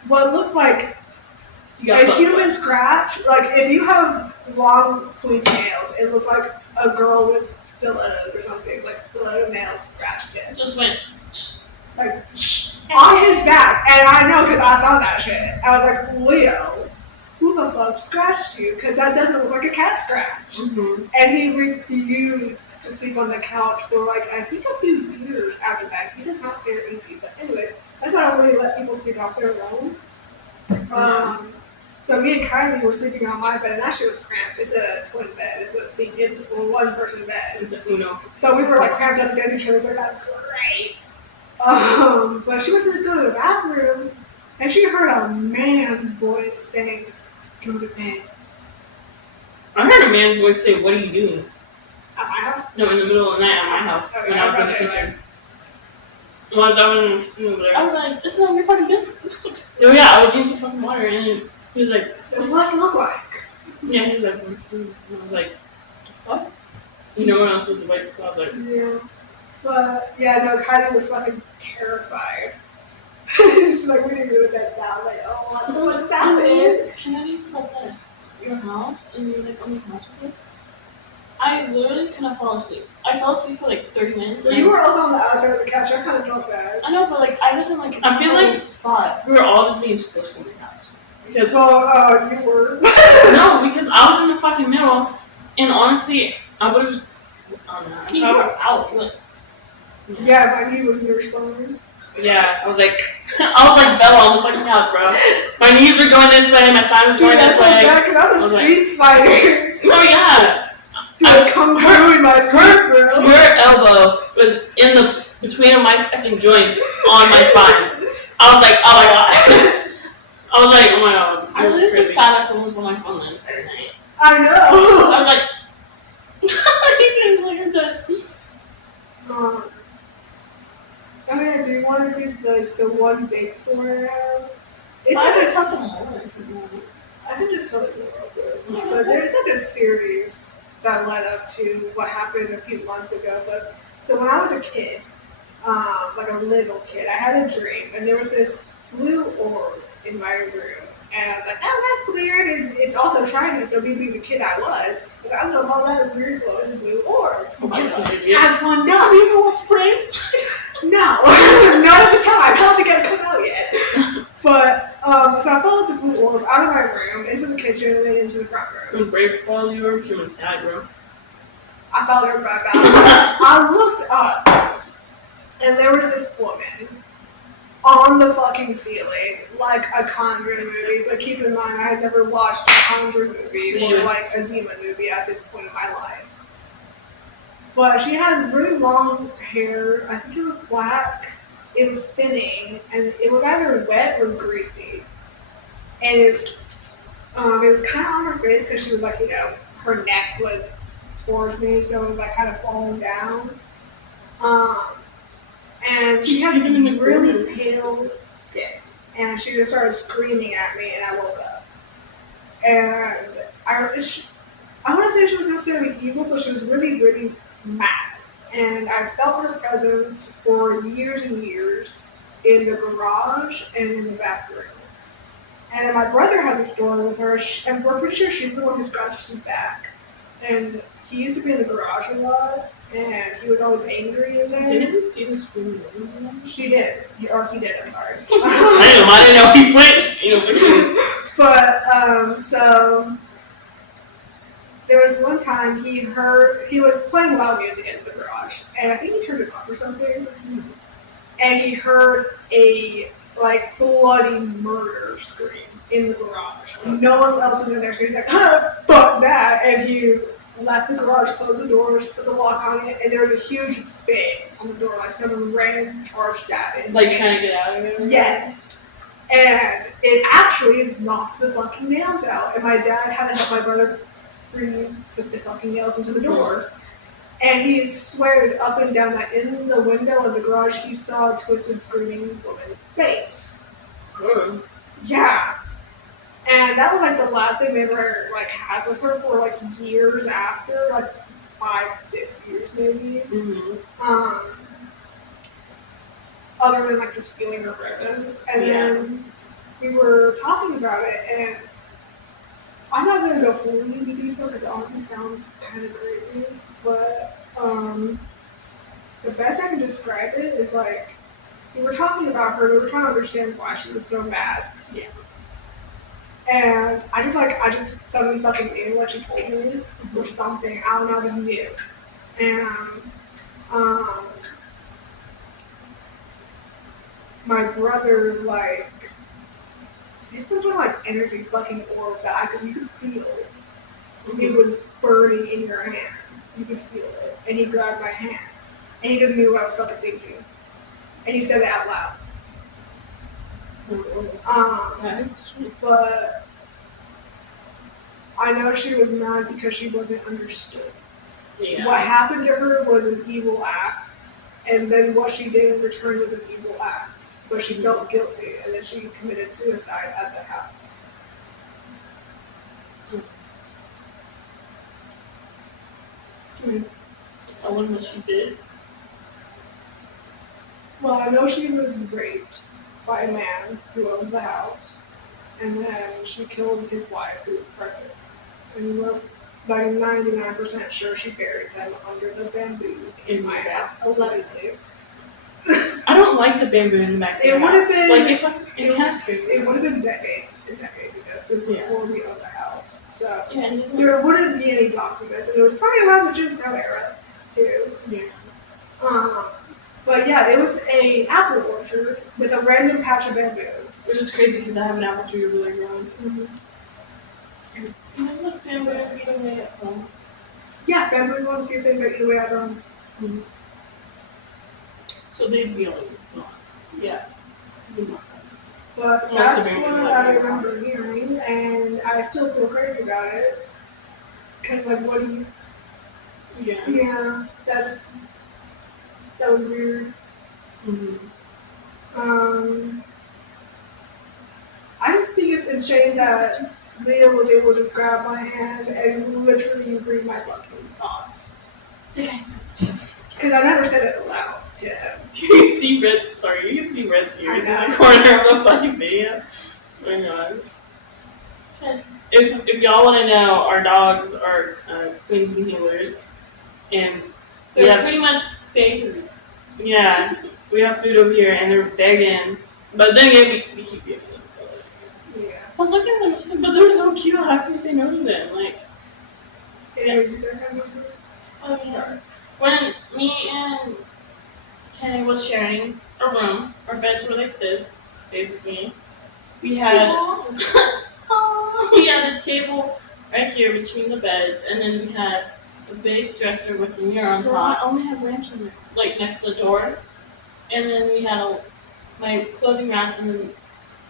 what looked like a human scratch. Like if you have long pointy nails, it looked like a girl with stilettos or something, like stiletto nails scratched it. Just went Like on his back, and I know because I saw that shit. I was like, Leo, who the fuck scratched you? Because that doesn't look like a cat scratch. Mm-hmm. And he refused to sleep on the couch for like I think a few years after that. He does not scare easy, but anyways, that's why I don't really let people sleep out there alone. So me and Kylie were sleeping on my bed, and that shit was cramped. It's a twin bed. It's a one-person bed. It's a Uno. So we were like cramped up against each other. So that's great. But she went to go to the bathroom, and she heard a man's voice saying, "Go to bed." I heard a man's voice say, "What are you doing?" At my house? No, in the middle of the night at my house Okay, when I was in the kitchen. Well, that one, I was like, "This is not your fucking business." Oh yeah, I was getting some fucking water, and he was like, It must look like. "Yeah." He was like, and I was like, "What?" No one else was awake, so I was like, Yeah. But yeah, no, Kylie was fucking terrified. She's like, we didn't do it that down. Like, oh, what the fuck's happening? "Can I be slept at your house and you're like on the couch with me?" I literally could not fall asleep. I fell asleep for like 30 minutes. So you were also on the outside of the couch. I kind of felt bad. I know, but like I was in like I feel like spot. We were all just being squished on the couch. Because Well, you were. no, because I was in the fucking middle, and honestly, I would have. You were out. Yeah, my knee was near spine. Yeah, I was like Bella on the fucking couch, bro. My knees were going this way, my spine was going this way. Because I'm a sleep fighter. Oh yeah. Dude, come through in my sleep, bro. Her elbow was in the between of my fucking joints on my spine. I was like, oh my god. I was like, oh my god. I literally just sat up and was on my phone the entire night. I know. I was like, I I mean, do you want to do the one big store I have. It's Why like did a, something I can just tell this in real quick. But there's like a series that led up to what happened a few months ago. But so when I was a kid, like a little kid, I had a dream, and there was this blue orb in my room. And I was like, oh, that's weird. And it's also shiny, so me being the kid I was like, I'm going to call that a weird glowing blue orb. Oh my god. As one does. Have you ever watched Brave? No, not at the time. I don't think it had come out yet. But, so I followed the blue orb out of my room, into the kitchen, and then into the front room. When Brave followed you over, she was mad, bro. I followed her back out. I looked up, and there was this woman on the fucking ceiling, like a Conjuring movie. But keep in mind, I had never watched a Conjuring movie or like a demon movie at this point in my life. But she had really long hair. I think it was black. It was thinning, and it was either wet or greasy. And it was kind of on her face because she was like, her neck was towards me, so it was like kind of falling down. And she had really pale skin, and she just started screaming at me, and I woke up. And I wouldn't say she was necessarily evil, but she was really, really mad. And I felt her presence for years and years in the garage and in the back room. And my brother has a story with her, and we're pretty sure she's the one who scratched his back. And he used to be in the garage a lot, and he was always angry in there. Didn't you see the screen? She did. Or he did, I'm sorry. I didn't know he switched. But, so there was one time he was playing loud music in the garage, and I think he turned it off or something, and he heard a, like, bloody murder scream in the garage. No one else was in there, so he's like, fuck that, and he left the garage, closed the doors, put the lock on it, and there was a huge bang on the door, like someone ran, charged at it. Like trying to get out of it? Yes. And it actually knocked the fucking nails out, and my dad had to help my brother bring the fucking nails into the door. And he swears up and down that in the window of the garage he saw a twisted, screaming woman's face. Oh. Yeah. And that was like the last thing they ever like had with her for like years after, like 5-6 years maybe. Mm-hmm. Other than like just feeling her presence. And then we were talking about it, and I'm not going to go fully into detail because it honestly sounds kind of crazy, but the best I can describe it is like, we were talking about her, we were trying to understand why she was so mad. Yeah. And I just suddenly fucking knew what she told me, which is something, I don't know, I just knew. And, my brother, like, did some sort of, like, energy fucking orb that you could feel. It was burning in your hand. You could feel it. And he grabbed my hand. And he just knew what I was fucking thinking. And he said it out loud. But I know she was mad because she wasn't understood. Yeah. What happened to her was an evil act, and then what she did in return was an evil act. But she felt guilty, and then she committed suicide at the house. I wonder what she did. Well, I know she was raped by a man who owned the house, and then she killed his wife who was pregnant. And we're like 99% sure she buried them under the bamboo in my house, allegedly. I don't like the bamboo in the back. It would have been like it kind of scares me. It would have been decades ago, since before we owned the house. So Yeah, there wouldn't be any documents, and it was probably around the Jim Crow era too. Yeah. But yeah, it was a apple orchard with a random patch of bamboo. Which is crazy because I have an apple tree really growing. Mm-hmm. Can I look bamboo eat away at home? Yeah, bamboo is one of the few things that eat away at home. Mm-hmm. So they'd be like, yeah. But that's what I remember hearing, and I still feel crazy about it. Because, like, what do you... Yeah, that was weird. Mm-hmm. Um, I just think it's insane that Leah was able to just grab my hand and literally read my fucking thoughts. Because I never said it aloud to him. You can see red. Sorry, you can see Red's ears in the corner of the fucking video. Oh my gosh. If y'all want to know, our dogs are queens and healers, and we They're have pretty much babies. yeah, we have food over here, and they're begging. But then again, we keep giving them. So Yeah. but look at them. But they're so cute. How can you say no to them? Like, Anyways, you guys have no food? Oh, yeah. When me and Kenny was sharing a room, our beds were like this, basically. We had we had a table right here between the beds, and then we had a big dresser with a mirror on top. I only have ranch in there. Like next to the door, and then we had my clothing rack, and then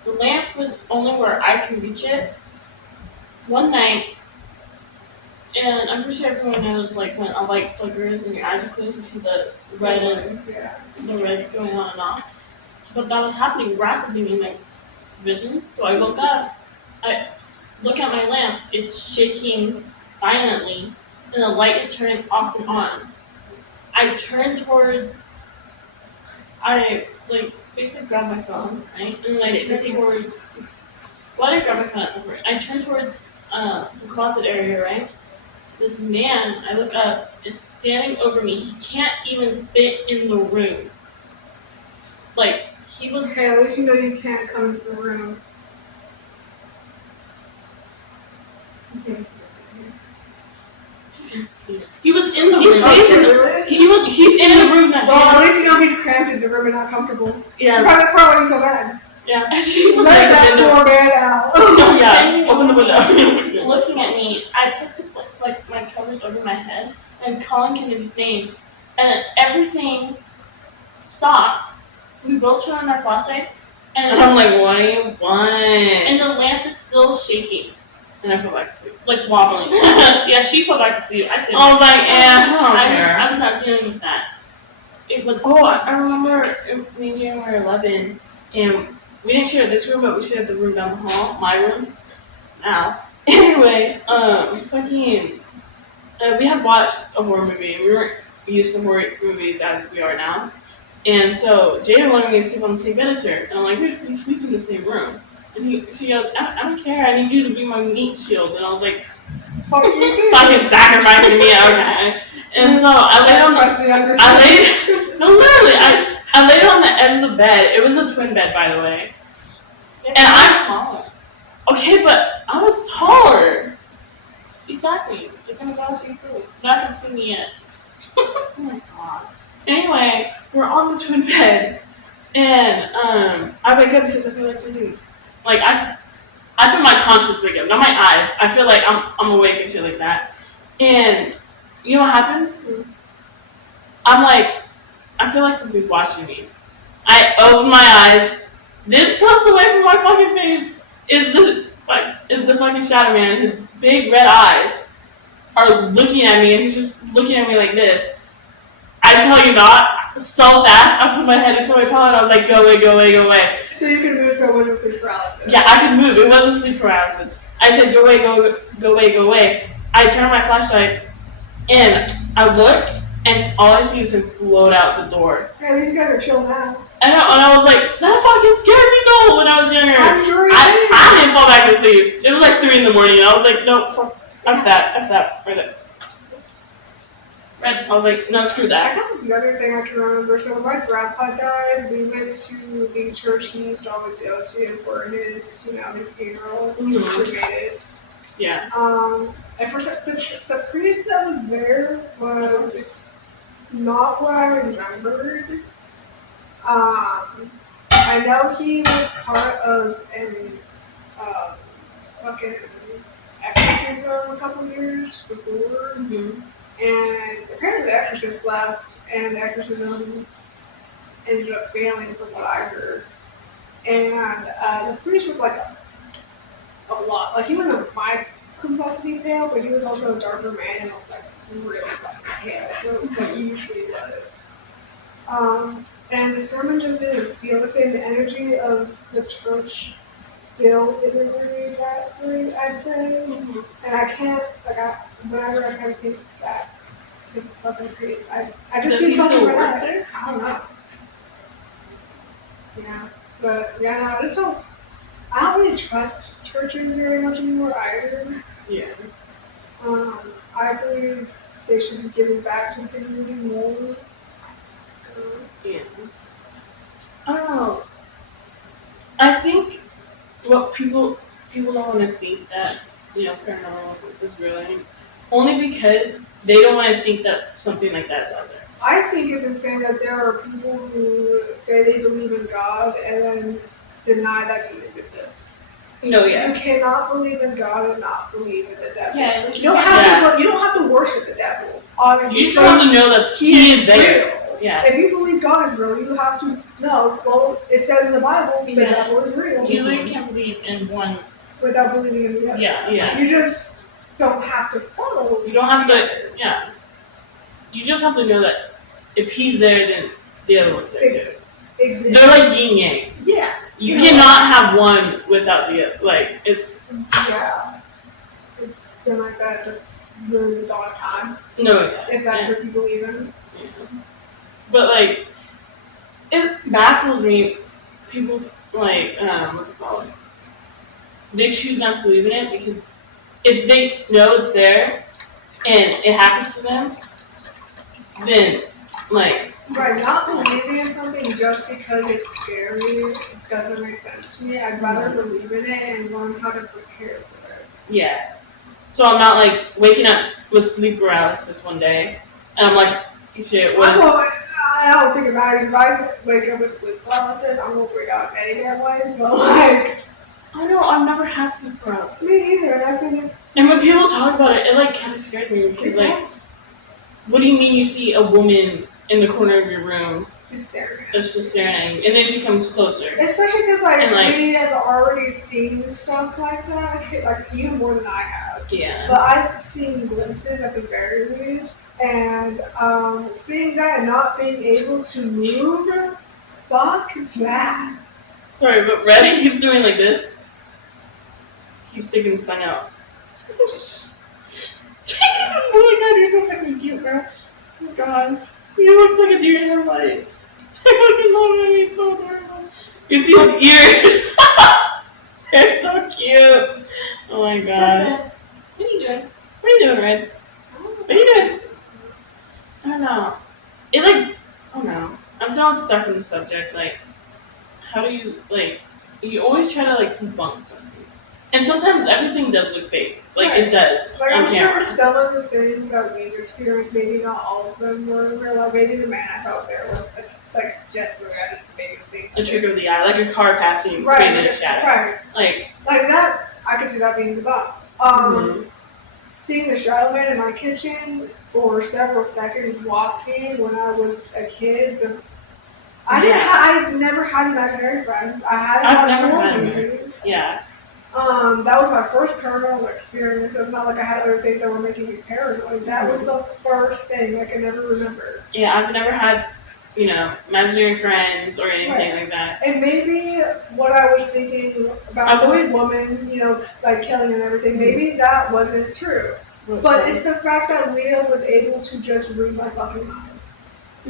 the lamp was only where I can reach it. One night, and I'm pretty sure everyone knows, like when a light flickers and your eyes are closed, you see the red and Yeah. the red going on and off. But that was happening rapidly in my vision, so I woke up. I look at my lamp; it's shaking violently, and the light is turning off and on. I turn toward. I like basically grab my phone, right? And then I turn towards. Well, I didn't grab my phone at the point. I turn towards the closet area, right? This man, I look up, is standing over me. He can't even fit in the room. Like he was. Okay, at least you know you can't come into the room. Okay. He was in the He room. stays in the Really? he's in the room that Well, at day. least you know he's cramped in the room and not comfortable. Yeah, That's probably why he's so bad. yeah. And she was Let like that poor man out. Yeah, open the window. looking at me. I put like my covers over my head and calling Kennedy's name, and then everything stopped. We both turned on our flashlights, And I'm like, what do you want? and the lamp is still shaking, And I go back to sleep. like wobbling. Yeah, she fell back to sleep. I said, I was like, I I was not dealing with that. It was. Oh, I remember me and Jane were 11, and we didn't share this room, but we shared the room down the hall, my room. Now, anyway, we had watched a horror movie, and we weren't used to horror movies as we are now. And so Jada wanted me to sleep on the same bed as her, and I'm like, we sleep in the same room. And she goes, I don't care, I need you to be my meat shield. And I was like, fucking sacrificing me, okay. And so I laid on I laid on the edge of the bed. It was a twin bed, by the way. And I- smaller. Okay, but I was taller. Exactly. They're gonna go to you first. Not gonna see me yet. Oh my god. Anyway, we're on the twin bed, and I wake up because I feel like something's like I feel my conscience wake up, not my eyes. I feel like I'm awake and shit like that. And you know what happens? I'm like, I feel like something's watching me. I open my eyes. This comes away from my fucking face is the fucking Shadow Man. His big red eyes are looking at me, and he's just looking at me like this. I tell you not, so fast, I put my head into my pillow and I was like, go away, go away, go away. So you can move so it wasn't sleep paralysis. Yeah, I could move. It wasn't sleep paralysis. I said, go away, go away, go away. I turned on my flashlight and I looked, and all I see is him float out the door. Hey, at least you guys are chill now. And I was like, that fucking scared me though when I was younger. I'm sure you I didn't fall back to sleep. It was like 3 a.m. and I was like, no, F that, right there. I was like, no, screw I that. guess the other thing I can remember, so when my grandpa died, we went to the church he used to always go to for his, his funeral. He was cremated. Yeah. At first, the priest that was there was not what I remembered. I know he was part of an fucking exorcism a couple years before. Mm-hmm. And apparently the exorcist left, and the exorcism ended up failing from what I heard. And the priest was like a lot. Like, he wasn't my complexity pale, but he was also a darker man and was like really fucking pale, like he usually was. And the sermon just didn't feel the same. The energy of the church still isn't really that great, I'd say. Mhm. And I can't, whenever I kind of think back to the fucking priest, I just Does see he fucking still red work eyes. there? I don't know. Yeah. But, yeah, no, I don't really trust churches very much anymore either. Yeah. I believe they should be giving back to the community more. Yeah. I don't know. I think what people don't want to think that paranormal is real only because they don't want to think that something like that's out there. I think it's insane that there are people who say they believe in God and then deny that demons exist. No, You yeah. cannot believe in God and not believe in the devil. Yeah, You don't have to worship the devil. Obviously, You just have to know that he is there. real. Yeah. If you believe God is real, you have to know. Well, it says in the Bible, the Yeah. devil is real. You really can't believe in one. Without believing in the other. Yeah. You just don't have to follow. You don't have to. Yeah. You just have to know that if he's there, then the other one's there too. Exactly. They're like yin yang. Yeah. You cannot have one without the other. Like it's. Yeah. It's been like that since really the dawn of time. No. If that's what you believe in. Yeah. But like, it baffles me. People like what's it called? They choose not to believe in it because if they know it's there and it happens to them, then like. Right, not believing in something just because it's scary doesn't make sense to me. I'd rather believe in it and learn how to prepare for it. Yeah. So I'm not like waking up with sleep paralysis one day, and I'm like, shit. I don't think about it. If I wake up with sleep paralysis, I'm gonna freak out any damn ways. But like, I know I've never had sleep paralysis. me either. And I think And when people talk about it, it like kind of scares me because like, what do you mean you see a woman in the corner of your room just staring. that's just staring at you, and then she comes closer? Especially because like, And, like, we have already seen stuff like that. Like you more than I have. Yeah. But I've seen glimpses at the very least, and seeing that and not being able to move, fuck that. Sorry, but Red keeps doing like this. Keeps sticking his tongue out. Oh my god, you're so fucking cute, bro. Oh my gosh. He looks like a deer in headlights. I fucking love him, he's so adorable. You see his ears. They're so cute. Oh my gosh. What are you doing? What are you doing, Red? What are you doing? I don't know. It like, I don't know. I'm still stuck in the subject. Like, how do you, like, you always try to, like, debunk something. And sometimes everything does look fake. Like, Right. it does. Like on I'm camera. sure some of the things that we've experienced, maybe not all of them were real. Like maybe the man I saw there was like just where I just maybe see A something. trick of the eye. Like a car passing Right, created a shadow. right. Like, Like that, I could see that being the bomb. Seeing the shadow man in my kitchen for several seconds walking when I was a kid. I've never had imaginary friends. I've never horror had movies. yeah. That was my first paranormal experience. It's not like I had other things that were making me paranoid. That was the first thing I can never remember. Yeah, I've never had, imaginary friends or anything like that. And maybe what I was thinking about the woman, like killing and everything, maybe that wasn't true. But it's the fact that Leah was able to just read my fucking mind.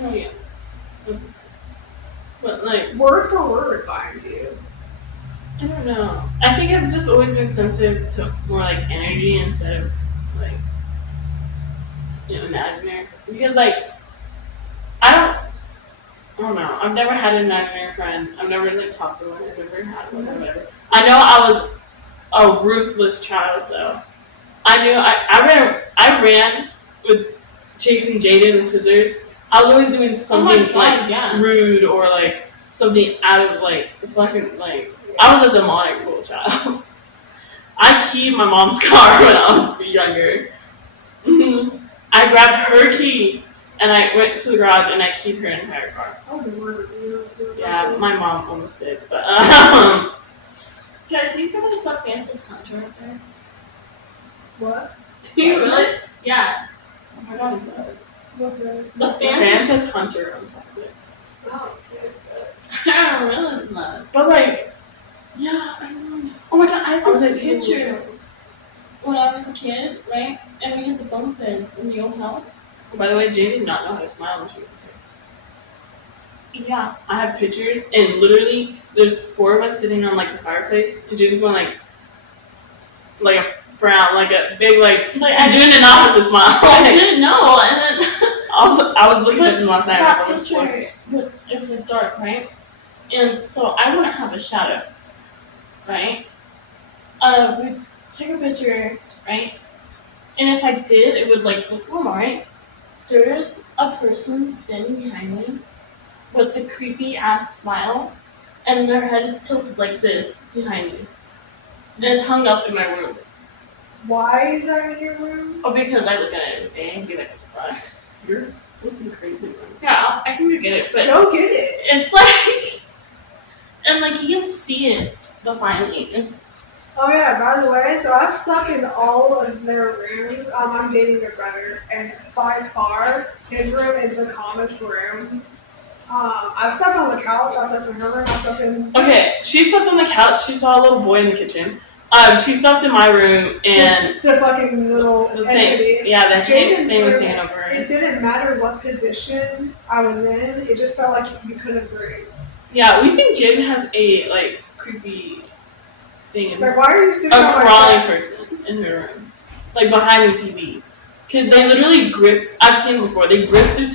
Oh, yeah. But, like, Word for word, mind you. I don't know. I think I've just always been sensitive to more like energy instead of like imaginary. Because like I don't know. I've never had an imaginary friend. I've never like talked to one. I've never had one or whatever. I know I was a ruthless child though. I knew I ran with chasing Jaden with scissors. I was always doing something rude or like something out of like fucking like. I was a demonic little child. I keyed my mom's car when I was younger. I grabbed her key and I went to the garage and I keyed her entire car. Yeah, my mom almost did, but Guys, do you think about Francis Hunter up there? What? Do you really? Yeah. Oh my god, he does. What does? The Francis Hunter on top of it. don't realize that. But like, Yeah, I know. oh my god, I have I was this like, "Ew, picture so-" when I was a kid, right? And we had the bunk beds in the old house. By the way, Jane did not know how to smile when she was a kid. Yeah. I have pictures, and literally, there's 4 of us sitting on like the fireplace, and Jane's going like a frown, like a big Like, she's doing an opposite smile. I didn't know, and then Also, I was looking at them last night. that I was picture, but it was like dark, right? And so I wouldn't have a shadow, right? We took a picture, right? And if I did, it would like look normal, right? There's a person standing behind me with the creepy ass smile, and their head is tilted like this behind me. And it's hung up in my room. Why is that in your room? Oh, because I look at it every day and be like, what the fuck? You're flipping crazy, man. Yeah, I can get it, but Go get it. it's like, and like you can see it definitely. It's Oh yeah, by the way, so I've slept in all of their rooms. I'm dating their brother, and by far, his room is the calmest room. I've slept on the couch, I slept in her room, I slept in Okay, she slept on the couch. She saw a little boy in the kitchen. She slept in my room, and the fucking little the entity. thing, yeah, that Jaden's thing was room, hanging over her. It didn't matter what position I was in, it just felt like you couldn't breathe. Yeah, we think Jaden has a like creepy thing. It's like, why are you sitting A on my crawling chest? person in her room, like behind the TV, because they literally grip. I've seen it before. They grip her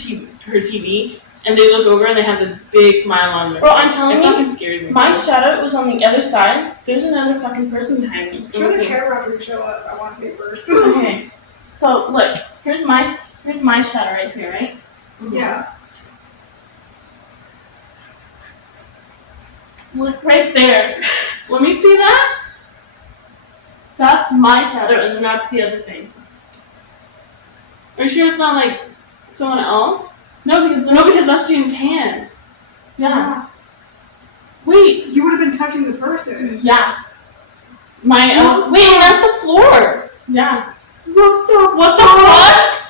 TV, and they look over and they have this big smile on their Bro, face. I'm telling it you, fucking scares me. my shadow was on the other side. There's another fucking person behind me. Show the camera after you show us, I want to see it first. Okay, so look, here's my shadow right here, right? Yeah. Look right there. Let me see that. That's my shadow, and then that's the other thing. Are you sure it's not like someone else? No, because that's Jane's hand. Yeah. Wait, you would have been touching the person. Yeah. My wait, that's the floor. Yeah. What the fuck?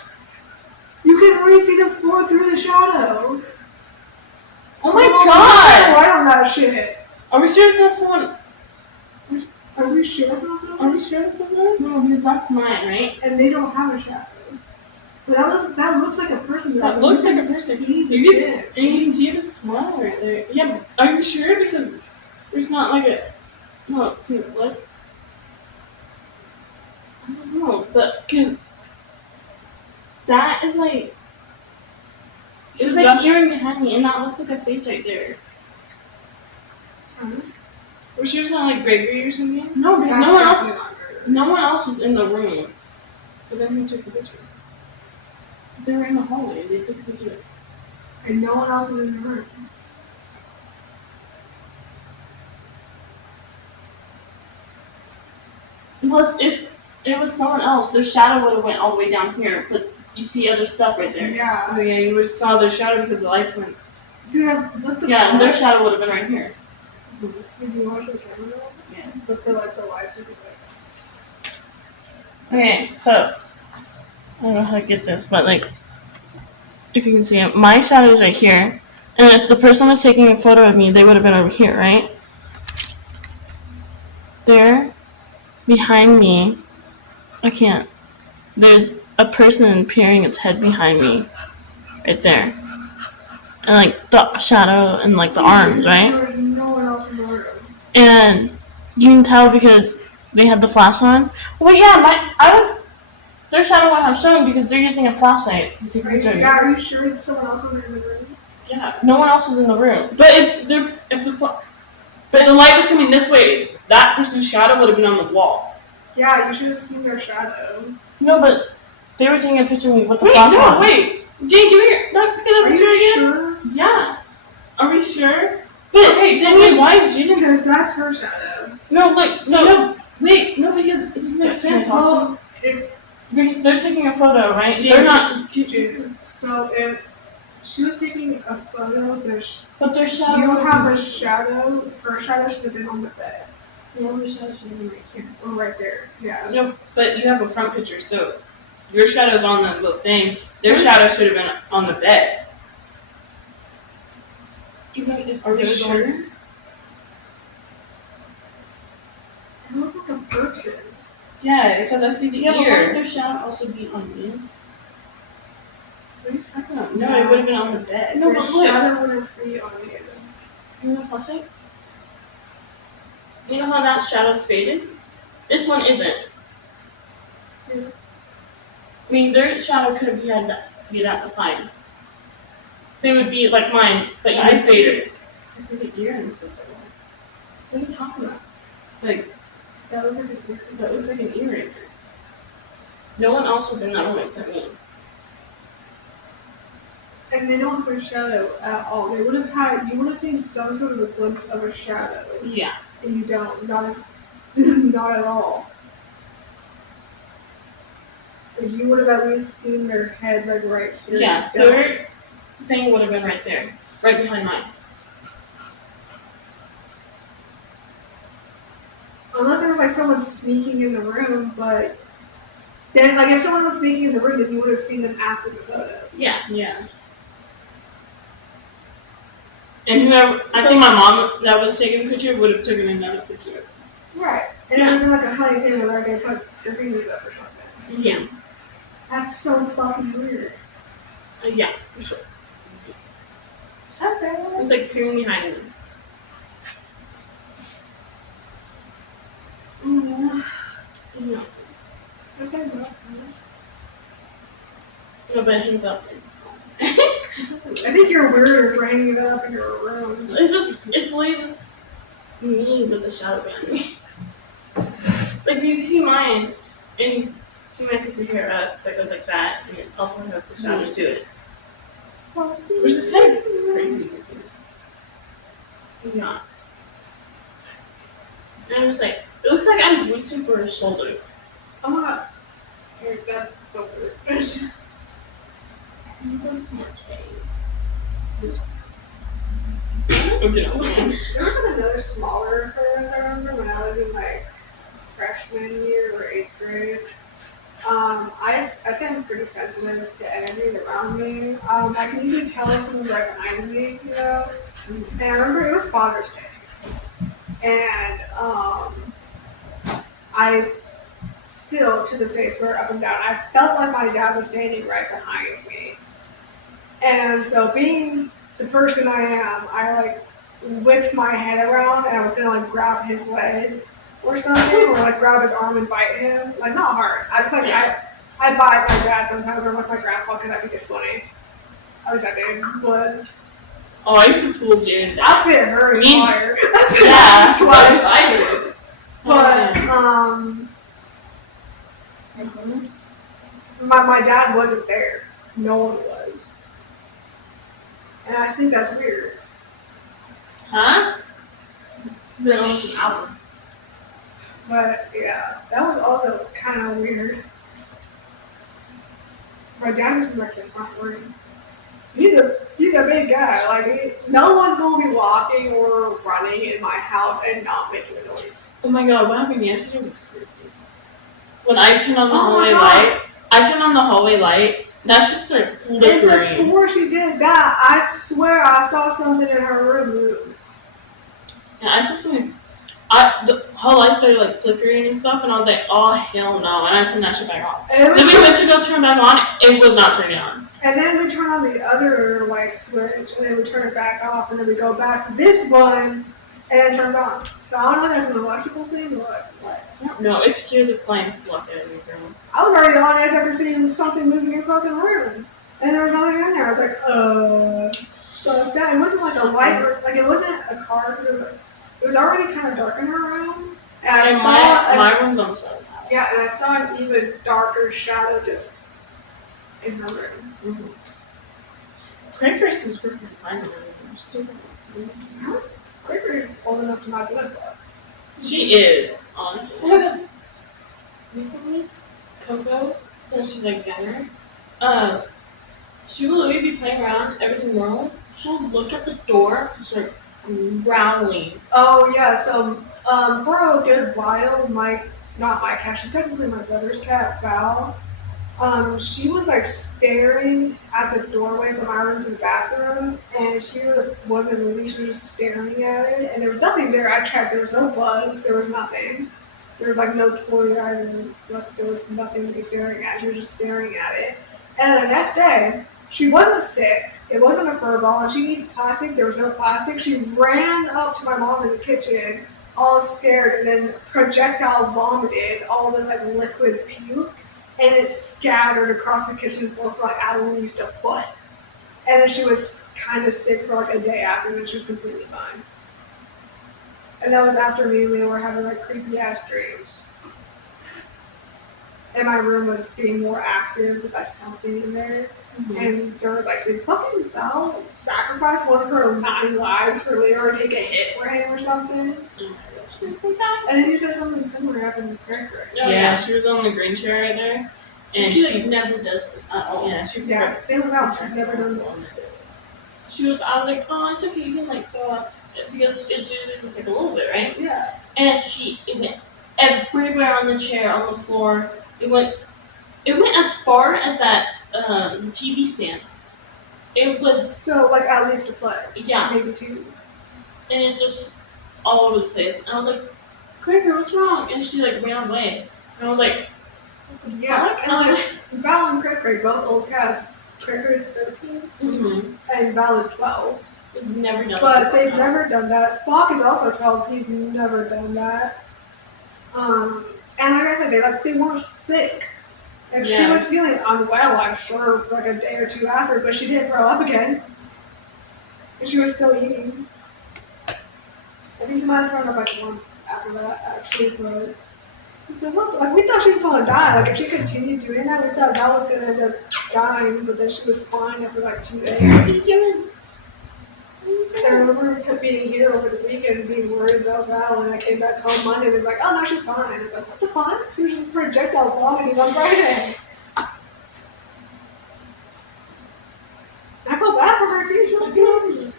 You can already see the floor through the shadow. Oh my Oh, god. right on that shit. Are we sure it's not someone? Are we sure that's not something? Are we sure it's not someone? No, because that's mine, right? And they don't have a shadow. But that looks like a person. That looks like a can person. See the You skin. can see the smile right there. Yeah, but are you sure? Because there's not like a. No, let's see what. I don't know, but because that is like it's like peering behind me, and that looks like a face right there. We're sure it's not like Gregory or something? No, because That's no one else. definitely not good. No one else was in the room. But then we took the picture. They were in the hallway. They took a picture. And no one else was in the room. Plus, if it was someone else, their shadow would have went all the way down here. But you see other stuff right there. Yeah. Oh yeah, you just saw their shadow because the lights went. Dude, what the Yeah, and their fuck? shadow would have been right here. Did you watch the camera though? Yeah. But the lights would be like. Okay, so I don't know how to get this, but like, if you can see it, my shadow is right here, and if the person was taking a photo of me, they would have been over here, right? There, behind me, I can't. There's a person peering its head behind me, right there, and like the shadow and like the arms, right? There was no one else in the room. And you can tell because they had the flash on. Well, yeah, their shadow wouldn't have shown because they're using a flashlight to take a picture of Yeah, you. are you sure that someone else wasn't in the room? Yeah, no one else was in the room. But if the light was coming this way, that person's shadow would have been on the wall. Yeah, you should have seen their shadow. No, but they were taking a picture of me with the Wait, flash no, on. wait. Jane, give me your. Look at the Are picture you again. sure? Yeah. Are we sure? But okay, Jane, why is Jane? Because that's her shadow. No, like so. No, wait, no, because it doesn't make sense. Well, if Because they're taking a photo, right? Jane, They're not. so if she was taking a photo, But their shadow. you have a shadow. Her shadow should have been on the bed No, their shadow should have been right here. or right there. Yeah. No, but you have a front picture, so your shadow's on the little thing. Their shadow should have been on the bed. Even if Are they're you sure? sure? It looked like a person. Yeah, because I see the Yeah, but wouldn't ear. their shadow also be on me? What are you talking about? No, it would have been on the bed. No, Their but look. shadow wouldn't be on you. You know the flashlight? You know how that shadow's faded? This one isn't. Yeah. I mean, their shadow could be that defined. They would be like mine, but I even see. faded. I see the ear and stuff like that. What are you talking about? Like, That was like a ear. that looks like an earring. No one else was in that room except me. And they don't have a shadow at all. They would have had, you would have seen some sort of a glimpse of a shadow. Yeah. And you don't. Not at all. But you would have at least seen their head like right here. Yeah, You don't. their thing would have been right there, right behind mine. Unless there was like someone sneaking in the room, but then like if someone was sneaking in the room, then you would have seen them after the photo. Yeah. And whoever, I think my mom that was taking the picture would have taken another picture. Right. And Yeah. then even like a honey thing where they put their fingers up or something. Yeah. That's so fucking weird. Yeah, for sure. Okay. It's like peering behind me. Yeah. Okay, well. No, but he's up. I think you're weirder for hanging that up in your room. It's literally just me with a shadow behind me. Like you see mine, and you see my piece of hair up that goes like that, and it also has the shadow to it, which is kind of crazy. Yeah. And I'm just like, it looks like I'm reaching for his shoulder. I'm not. Dude, that's so weird. You got some more cake. Okay, no. There was like another smaller occurrence I remember when I was in like freshman year or 8th grade. I say I'm pretty sensitive to energies around me. I can usually tell if someone's right behind me, you know. And I remember it was Father's Day, and I still to this day swear up and down I felt like my dad was standing right behind me. And so being the person I am, I like whipped my head around and I was gonna like grab his leg or something, or like grab his arm and bite him. Like not hard. I just like I bite my dad sometimes, or like my grandpa because I think it's funny. I was that big, but Oh, I used to fool Jaden. I bit her in Me? fire. Yeah, Twice. I But Mm-hmm. my dad wasn't there. No one was. And I think that's weird. Huh? It's been almost an hour. But yeah, that was also kind of weird. My dad is in like the front room. He's a big guy. Like no one's gonna be walking or running in my house and not making a noise. Oh my god, what happened yesterday was crazy. When I turned on the Oh my hallway God. light, that's just like And flickering. before she did that, I swear I saw something in her room move. And I saw something. The whole light started like flickering and stuff, and I was like, oh hell no. And I turned that shit back on. And Then we went to go turn back on, it was not turning on. And then we turn on the other light switch, and then we turn it back off, and then we go back to this one, and it turns on. So I don't know if that's an electrical thing or what. No, it scared the flying fuck out of me, girl. I was already on edge after seeing something moving in your fucking room. And there was nothing in there. I was like, fuck that. It wasn't like a light, or, like it wasn't a car, because it was already kind of dark in her room. And I And saw, my room's on the side of the house. yeah, and I saw an even darker shadow just in her room. Mm-hmm. Craig seems perfectly fine with everything. She doesn't. Quaker is old enough to not do it, but. She is, honestly. Oh my god. Recently, Coco, since she's like younger, she will literally be playing around, everything normal. She'll look at the door and start growling. Oh yeah, so for a good while, not my cat, she's technically my brother's cat, Val. She was like staring at the doorway from our room to the bathroom, and wasn't moving. She was staring at it, and there was nothing there. I checked. There was no bugs. There was nothing. There was like no toy item. Like, there was nothing to be staring at. She was just staring at it. And the next day, she wasn't sick. It wasn't a fur ball, and she needs plastic. There was no plastic. She ran up to my mom in the kitchen, all scared, and then projectile vomited all this like liquid puke, and it scattered across the kitchen floor for like at least a foot. And then she was kind of sick for like a day after, and then she was completely fine. And that was after me and Leo were having like creepy ass dreams. And my room was being more active with like something in there. Mm-hmm. And so like, did fucking Val sacrifice one of her 9 lives for Leo or take a hit for him or something? Oh And then you said something similar happened to Craig. yeah, she was on the green chair right there. And she like never does this at all. yeah, she Yeah, same with Val. She's never done this. I was like, oh, it's okay, you can like go up because it's usually just like a little bit, right? Yeah. And it went everywhere on the chair, on the floor. It went as far as that the TV stand. It was So like at least a foot, yeah, maybe 2. and it just all over the place. And I was like, Cracker, what's wrong? And she like ran away. And I was like, Yeah, and like Val and Craig both old cats. Craig is 13 mm-hmm. and Val is 12. It's never done. But they've never done that. Spock is also 12. He's never done that. And like I said, they weren't sick. And she was feeling unwell, I'm sure, for like a day or 2 after, but she didn't throw up again. And she was still eating. I think she might have thrown up like once after that, actually, but like we thought she was gonna die. Like if she continued doing that, we thought Val was gonna end up dying, but then she was fine after like 2 days. So I remember being here over the weekend and being worried about Val, and I came back home Monday and they were like, oh no, she's fine. And I was like, what the fuck? She was just projectile vomiting on Friday. I felt bad for her too, she was good.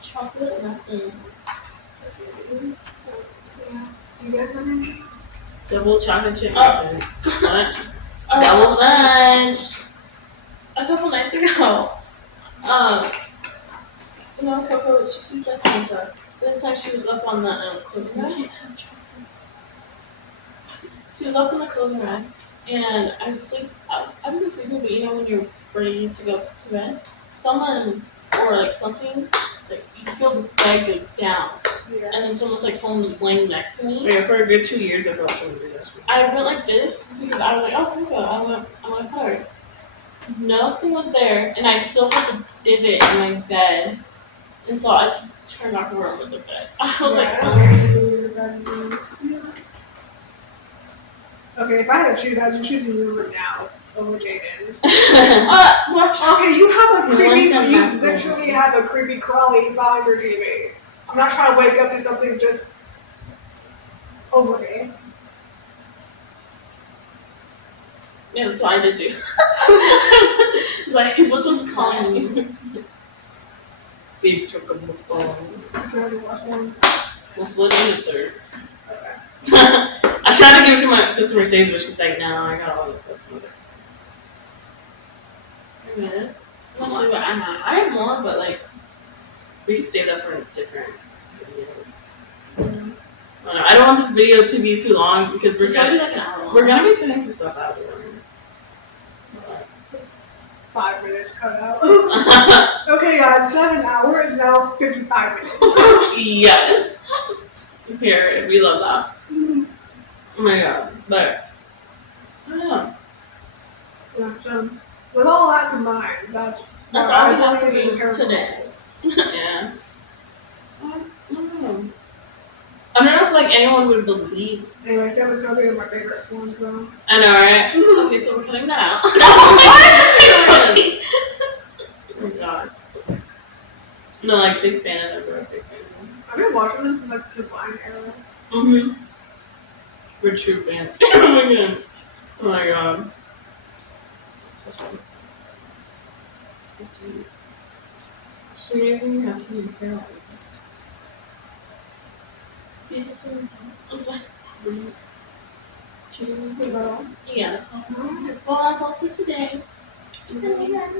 Chocolate nothing. Yeah. Do you guys have anything? double chocolate chip Oh. muffins. Double lunch. A couple nights ago, Coco, she sleeps next to me, so this time she was up on the clothing rack. You can't have chocolates. She was up on the clothing rack, and I was asleep. I wasn't sleeping, but you know when you're ready to go to bed, someone or like something, like you feel the bed go down, Yeah. and it's almost like someone was laying next to me. Yeah, for a good 2 years I felt someone do that. I went like this because I was like, oh, let's go. I went hard. Nothing was there, and I still had the divot in my bed. And so I just turned back over with the bed. I was like, oh. Okay, if I had to choose, I'd be choosing your room now over Jaden's. Well, Okay, you have a The creepy, ones on you back literally have a creepy crawly behind your TV. I'm not trying to wake up to something just over me. yeah, that's what I did too. It's like, which one's calling you? Big chocolate ball. It's not the last one. We'll split it into thirds. Okay. I tried to give it to my sister Mercedes, but she's like, no, I got all this stuff. I was like, Wait a minute. I'm not sure what I have. I have more, but like, we can save that for a different video. I don't want this video to be too long because it's already like an hour long. we're gonna be cutting some stuff out. 5 minutes cut out. Okay, guys, 7 hours now 55 minutes. Yes. Here, we love that. Oh my god. But I don't know. Yeah, so, with all that combined, that's That's I all we have for believe in you paranormal. today. Yeah. I don't know. I don't know if like anyone would believe. Anyway, Sam and Kobe are my favorite ones though. I know, right? Okay, so we're cutting that out. Oh my god. No, like big fan of them. We're a big fan of them. I've been watching them since like the Vine era. Mm-hmm. We're true fans. Oh my god. Oh my god. It's amazing how can you feel. Choose a girl. Yeah, so. Alright. Well, that's all for today. Until we get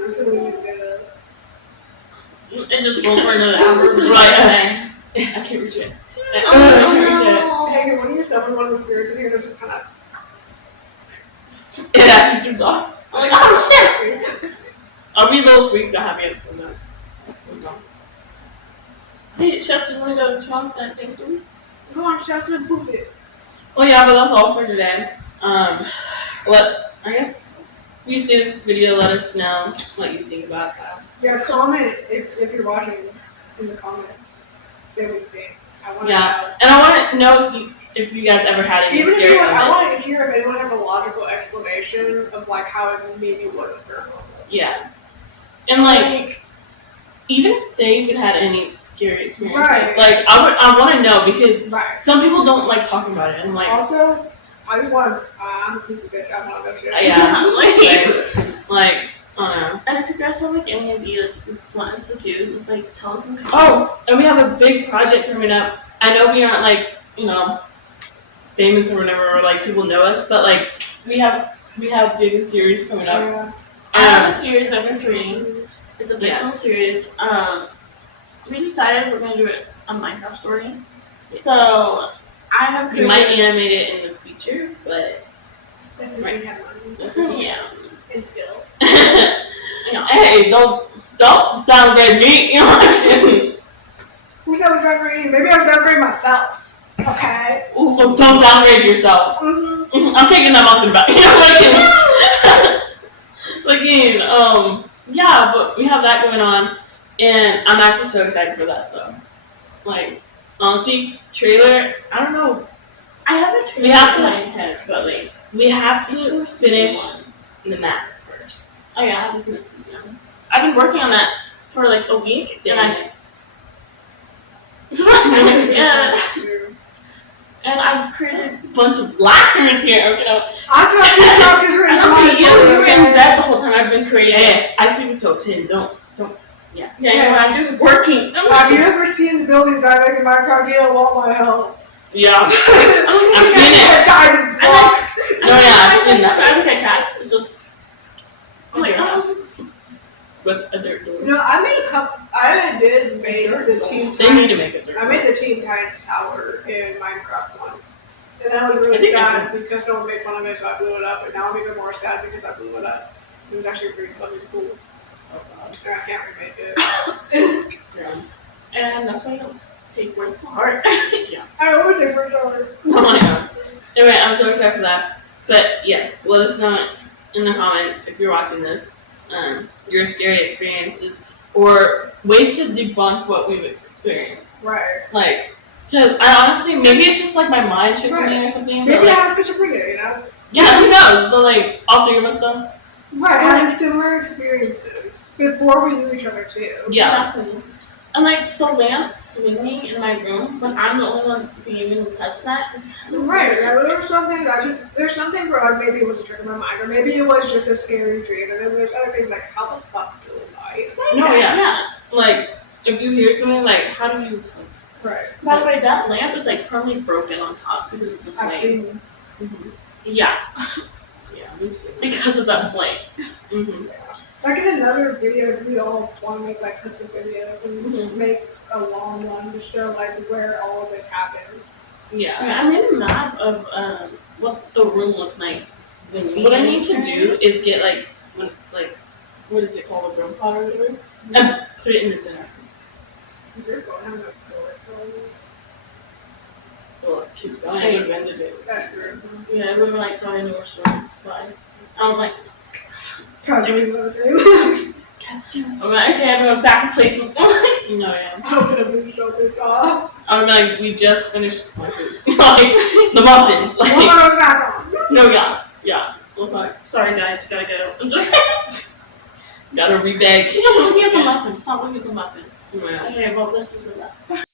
It just rolls for another hour. Right. I can't reach it. I Oh, can't reach no. Hey, can one of you summon one of the spirits in here to just kind of. it. It has to do off. I'm like, oh shit! I'll be a little freaked to have it so that. Let's go. Hey, Chester, want to go to Trump that thing too? Go on, Shasta, boop it. Well, yeah, but that's all for today. I guess if you see this video, let us know what you think about that. Yeah, comment if you're watching in the comments. Say what you think. I want to Yeah, and I want to know if you guys ever had any Even if scary you I want to moments. hear if anyone has a logical explanation of like how it maybe wasn't paranormal. Yeah, and like even if they even had any scary experiences, Right. like I want to know because Right. some people don't like talking about it. I'm like, Also, I just want to. I'm a sneaky bitch. I want to know shit. yeah, Like, like I don't know. and if you guys have like any ideas you want us to do, just like tell us in the Oh, comments. and we have a big project coming up. I know we aren't like, famous or whatever, or like people know us, but like we have big series coming up. Yeah. I have a series I've been creating. It's a fictional Yes. series. We decided we're gonna do it a Minecraft story. So I have We created. might animate it in the future, but Right. Yeah. And skill. hey, don't downgrade me. Who said I was downgrading? Maybe I was downgrading myself. Okay. Ooh, don't downgrade yourself. Mm-hmm. I'm taking that off the back. Yeah, but we have that going on, and I'm actually so excited for that though. Like, honestly, trailer. I don't know. I have a trailer We have in to- my head, but like, We have it's to for season finish one. the map first. Oh yeah, I have to finish. Yeah. I've been working on that for like a week, and yeah, and I've created. Bunch of lackers here. Okay, no. I got two chapters I written don't for my see you. story, You were in okay? bed the whole time I've been creating. Hey, I sleep until 10. Don't. Yeah, I've been working. Have you ever seen the buildings I make in Minecraft? You don't want my help. Yeah. I've seen it. Diamond block. No, yeah, I've seen that. I look at cats. It's just. I'm like, oh. With a dirt door. No, I made a couple. I did make the Teen They need Titans. to make a dirt I door. made the Teen Titans tower in Minecraft once. And then I was really I think I sad because someone made fun of it, so I blew it up. And now I'm even more sad because I blew it up. It was actually pretty fucking cool. And I can't remake it. Yeah. And that's why you don't take words to heart. I would take for sure. Oh my god. Anyway, I'm so excited for that. But yes, let us know in the comments if you're watching this, your scary experiences or ways to debunk what we've experienced. Right. Like, because I honestly, maybe it's just like my mind tricking me or something. Maybe but, I like, have schizophrenia, you know? yeah, who knows? But like, all three of us though. Right, having similar experiences before we knew each other too. Yeah. Exactly. And like the lamp swinging in my room when I'm the only one being able to touch that is kind of Right, weird. yeah, there's something there's some things where like maybe it was a trick in my mind, or maybe it was just a scary dream, and then there's other things like how the fuck do I explain No, that? yeah. Like, if you hear something, like, how do you explain? Right. By the way, that lamp is like permanently broken on top because of the I've flame. seen Yeah, Yeah, we've seen that. because of that flame. Mm-hmm. like in another video we all want to make like clips of videos and Mhm. make a long one to show like where all of this happened. Yeah. I made a map of what the room looked like when we What I went need to in. do is get what is it called, a room pot or whatever, and put it in the center. Is your phone having a story for all this? Well, it keeps going. Hey. I invented it. That's true. Yeah, we were like so many more stories, but I was like, Probably okay. I'm like, okay, everyone back in place. No, yeah. I'm gonna be so pissed off. I'm like, we just finished my food. Like, the muffins. What Like, was that on? no, yeah. Okay. Sorry guys, gotta go. Gotta rebag. She's just looking at the muffin. Stop looking at the muffin. Yeah. Okay, well this is the muffin.